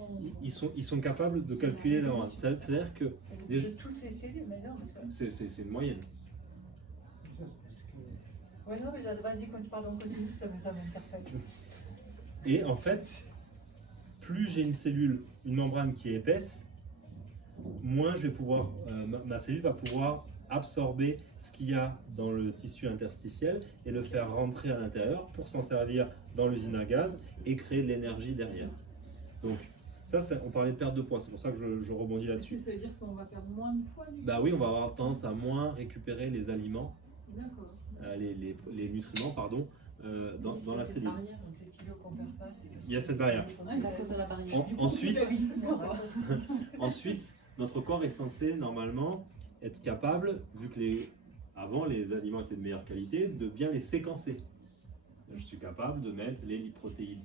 Ils sont capables de calculer la membrane. C'est-à-dire que De toutes les cellules, mais non. parce que- c'est une moyenne. Ça, c'est parce que- Ouais, non, mais vas-y, continue, ça m'interpelle. Et en fait, plus j'ai une cellule, une membrane qui est épaisse, moins je vais pouvoir, ma cellule va pouvoir absorber ce qu'il y a dans le tissu interstitiel et le faire rentrer à l'intérieur pour s'en servir dans l'usine à gaz et créer de l'énergie derrière. Donc ça, on parlait de perte de poids, c'est pour ça que je rebondis Est-ce là-dessus. que ça veut dire qu'on va perdre moins de poids du coup? Bah oui, on va avoir tendance à moins récupérer les aliments, D'accord. les nutriments, pardon, dans la cette cellule. barrière. Donc les kilos qu'on perd pas, c'est... Il y a cette barrière. C'est à cause de la barrière. Ensuite, notre corps est censé normalement être capable, vu que avant les aliments étaient de meilleure qualité, de bien les séquencer. Je suis capable de mettre les protéines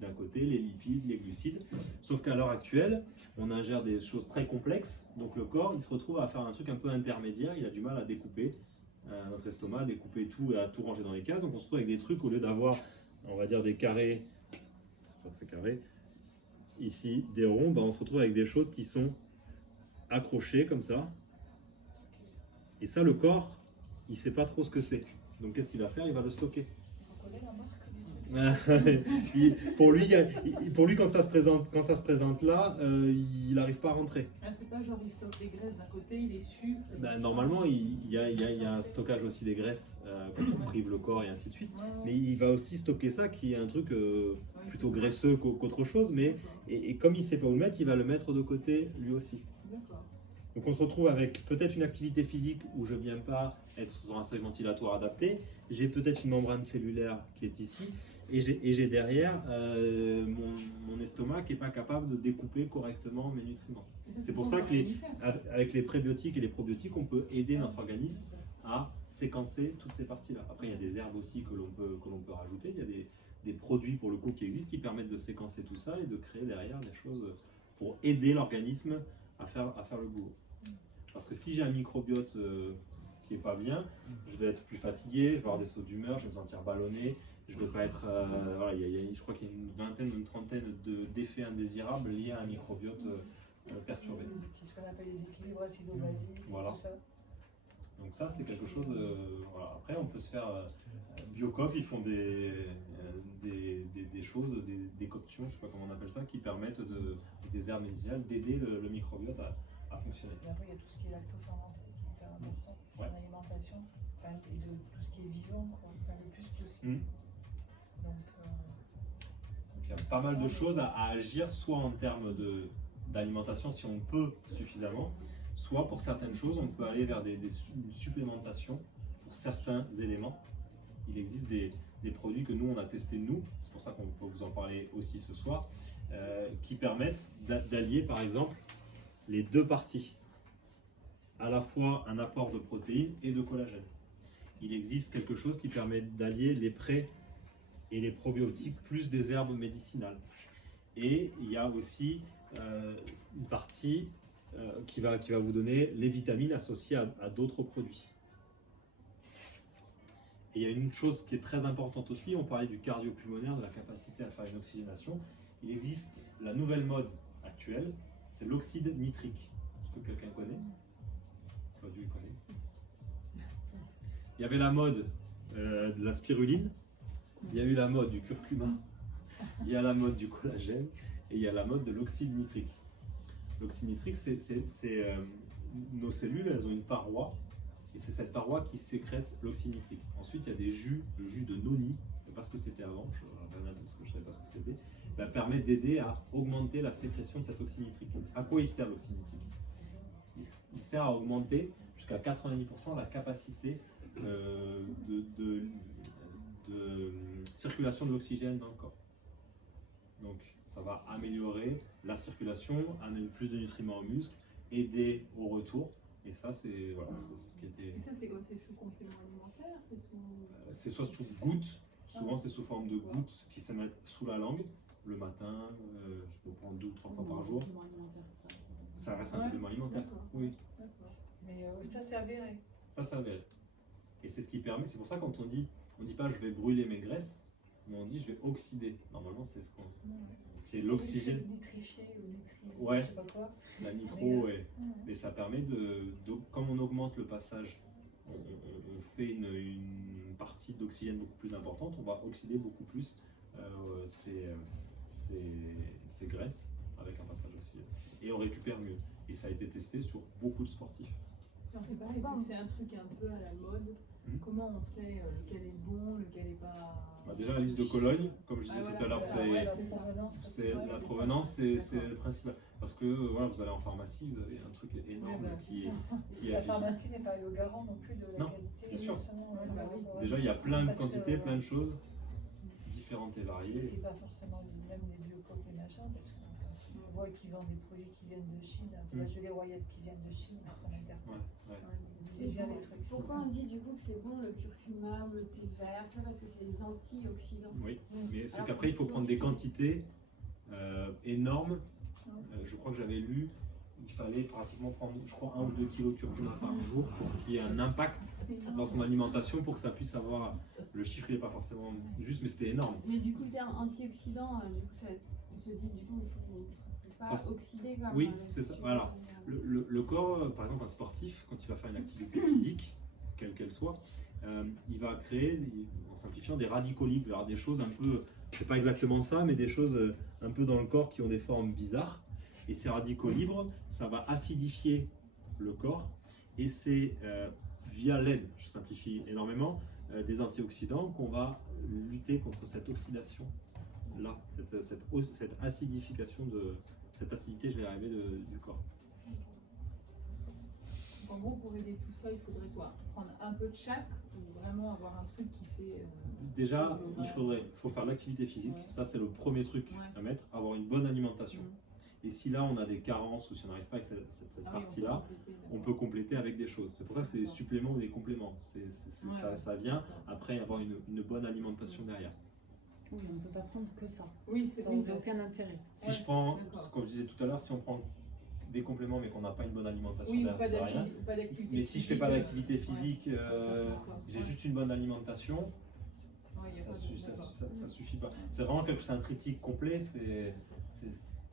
d'un côté, les lipides, les glucides. Sauf qu'à l'heure actuelle, on ingère des choses très complexes. Donc le corps, il se retrouve à faire un truc un peu intermédiaire. Il a du mal à découper notre estomac, à découper tout et à tout ranger dans les cases. Donc on se retrouve avec des trucs, au lieu d'avoir, on va dire, des carrés, c'est pas très carré, ici, des ronds, on se retrouve avec des choses qui sont accrochées comme ça. Et ça, le corps, il ne sait pas trop ce que c'est. Donc qu'est-ce qu'il va faire? Il va le stocker. Pour lui, quand ça se présente là, il n'arrive pas à rentrer. Ah, c'est pas genre il stocke des graisses d'un côté, il est sucre. Ben, normalement, il y a un stockage aussi des graisses quand on prive le corps et ainsi de suite. Mais il va aussi stocker ça, qui est un truc plutôt graisseux qu'autre chose. Mais et comme il ne sait pas où le mettre, il va le mettre de côté lui aussi. D'accord. Donc on se retrouve avec peut-être une activité physique où je ne viens pas être sur un seuil ventilatoire adapté. J'ai peut-être une membrane cellulaire qui est ici. Et j'ai derrière mon estomac qui n'est pas capable de découper correctement mes nutriments. C'est pour ça qu'avec les prébiotiques et les probiotiques, on peut aider notre organisme à séquencer toutes ces parties-là. Après, il y a des herbes aussi que l'on peut rajouter. Il y a des produits pour le coup qui existent qui permettent de séquencer tout ça et de créer derrière des choses pour aider l'organisme à faire le boulot. Parce que si j'ai un microbiote qui n'est pas bien, je vais être plus fatigué, je vais avoir des sauts d'humeur, je vais me sentir ballonné, je vais pas être. Voilà, je crois qu'il y a une vingtaine ou une trentaine d'effets indésirables liés à un microbiote perturbé. Ce qu'on appelle les équilibres acido-basiques, Voilà. tout ça. Donc ça, c'est quelque chose. Voilà. Après, on peut se faire. Biocop, ils font des choses, des décoctions, je ne sais pas comment on appelle ça, qui permettent avec des herbes médicinales d'aider le microbiote à fonctionner. Et après, il y a tout ce qui est lacto-fermenté qui est hyper important dans Ouais. l'alimentation, enfin, et de tout ce qui est vivant, quoi, enfin, le plus possible. Donc, Donc il y a pas mal de choses à agir, soit en termes d'alimentation si on peut suffisamment, soit pour certaines choses, on peut aller vers une supplémentation pour certains éléments. Il existe des produits que nous, on a testés nous, c'est pour ça qu'on peut vous en parler aussi ce soir, qui permettent d'allier par exemple les deux parties, à la fois un apport de protéines et de collagène. Il existe quelque chose qui permet d'allier les pré et les probiotiques plus des herbes médicinales. Et il y a aussi une partie qui va vous donner les vitamines associées à d'autres produits. Et il y a une chose qui est très importante aussi, on parlait du cardio-pulmonaire, de la capacité à faire une oxygénation. Il existe la nouvelle mode actuelle, c'est l'oxyde nitrique. Est-ce que quelqu'un connaît? Claudio, il connaît. Il y avait la mode de la spiruline, il y a eu la mode du curcuma, il y a la mode du collagène et il y a la mode de l'oxyde nitrique. L'oxyde nitrique, nos cellules, elles ont une paroi et c'est cette paroi qui sécrète l'oxyde nitrique. Ensuite, il y a des jus, le jus de noni, je ne sais pas ce que c'était avant, je ne savais pas ce que c'était, ça permet d'aider à augmenter la sécrétion de cet oxyde nitrique. À quoi il sert l'oxyde nitrique? Il sert à augmenter jusqu'à 90% la capacité de circulation de l'oxygène dans le corps. Donc ça va améliorer la circulation, amener plus de nutriments aux muscles, aider au retour. Et ça, c'est voilà, ce qui était. Et ça, c'est quoi? C'est sous complément alimentaire? C'est soit sous gouttes, souvent c'est sous forme de gouttes qui se mettent sous la langue le matin. Je peux prendre 2 ou 3 fois par jour. Ça reste un complément alimentaire. Oui. Mais ça, c'est avéré. Ça s'avère. Et c'est ce qui permet, c'est pour ça quand on dit pas je vais brûler mes graisses, mais on dit je vais oxyder. Normalement, c'est ce qu'on. C'est l'oxygène. Nitrifié ou nitrifié, Ouais. je sais pas quoi. La nitro, et ça permet comme on augmente le passage, on fait une partie d'oxygène beaucoup plus importante, on va oxyder beaucoup plus ces graisses avec un passage d'oxygène. Et on récupère mieux. Et ça a été testé sur beaucoup de sportifs. Alors c'est pareil, vu que c'est un truc un peu à la mode, comment on sait lequel est bon, lequel est pas... Déjà la liste de Cologne, comme je disais tout à l'heure, c'est la provenance, c'est le principal. Parce que voilà, vous allez en pharmacie, vous avez un truc énorme qui est La affiché. pharmacie n'est pas le garant non plus de la Non, qualité. bien sûr. Justement, Déjà, il y a plein de parce que, quantités, plein de choses différentes et variées. Et pas forcément même les biocoques et machin, parce que je vois qu'ils vendent des produits qui viennent de Chine, un peu la gelée royale qui viennent de Chine, ça m'intéresse. Et Bien les trucs. pourquoi on dit du coup que c'est bon le curcuma ou le thé vert? Ça parce que c'est des antioxydants. Oui, mais sauf Alors, qu'après, il faut prendre des quantités énormes. Je crois que j'avais lu, il fallait pratiquement prendre, je crois, 1 ou 2 kilos de curcuma par jour pour qu'il y ait un impact dans son alimentation, pour que ça puisse avoir, le chiffre n'est pas forcément juste, mais c'était énorme. Mais du coup, le terme antioxydant, du coup, on se dit du coup, il ne faut pas oxyder comme Oui, c'est ça. Voilà. Le corps, par exemple, un sportif, quand il va faire une activité physique, quelle qu'elle soit, il va créer, en simplifiant, des radicaux libres. Il va y avoir des choses un peu, c'est pas exactement ça, mais des choses un peu dans le corps qui ont des formes bizarres. Et ces radicaux libres, ça va acidifier le corps. Et c'est via l'aide, je simplifie énormément, des antioxydants qu'on va lutter contre cette oxydation-là, cette acidification cette acidité, je vais arriver, du corps. Donc, en gros, pour aider tout ça, il faudrait quoi? Prendre un peu de chaque ou vraiment avoir un truc qui fait... Déjà, faut faire l'activité physique. Ça, c'est le premier truc à mettre. Avoir une bonne alimentation. Et si là, on a des carences ou si on n'arrive pas avec cette partie-là, on peut compléter avec des choses. C'est pour ça que c'est des suppléments ou des compléments. Ça vient après avoir une bonne alimentation derrière. Oui, on ne peut pas prendre que ça. Oui, ça n'a aucun intérêt. Si je prends, comme je disais tout à l'heure, si on prend des compléments mais qu'on n'a pas une bonne alimentation, oui, derrière, ça sert à rien. Mais si je fais pas d'activité physique, j'ai juste une bonne alimentation, ça suffit pas. C'est vraiment un triptyque complet.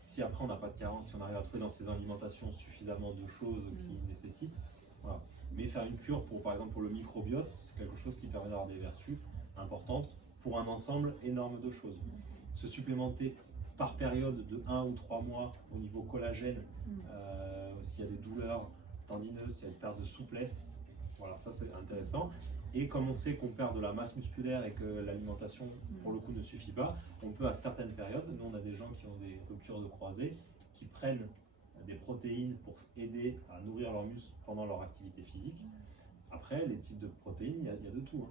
Si après on n'a pas de carence, si on arrive à trouver dans ces alimentations suffisamment de choses qui nécessitent, voilà. Mais faire une cure par exemple pour le microbiote, c'est quelque chose qui permet d'avoir des vertus importantes pour un ensemble énorme de choses. Se supplémenter par période de 1 ou 3 mois au niveau collagène, s'il y a des douleurs tendineuses, s'il y a une perte de souplesse, voilà, ça c'est intéressant. Et comme on sait qu'on perd de la masse musculaire et que l'alimentation pour le coup ne suffit pas, on peut à certaines périodes, nous on a des gens qui ont des ruptures de croisés, qui prennent des protéines pour aider à nourrir leurs muscles pendant leur activité physique. Après, les types de protéines, il y a de tout.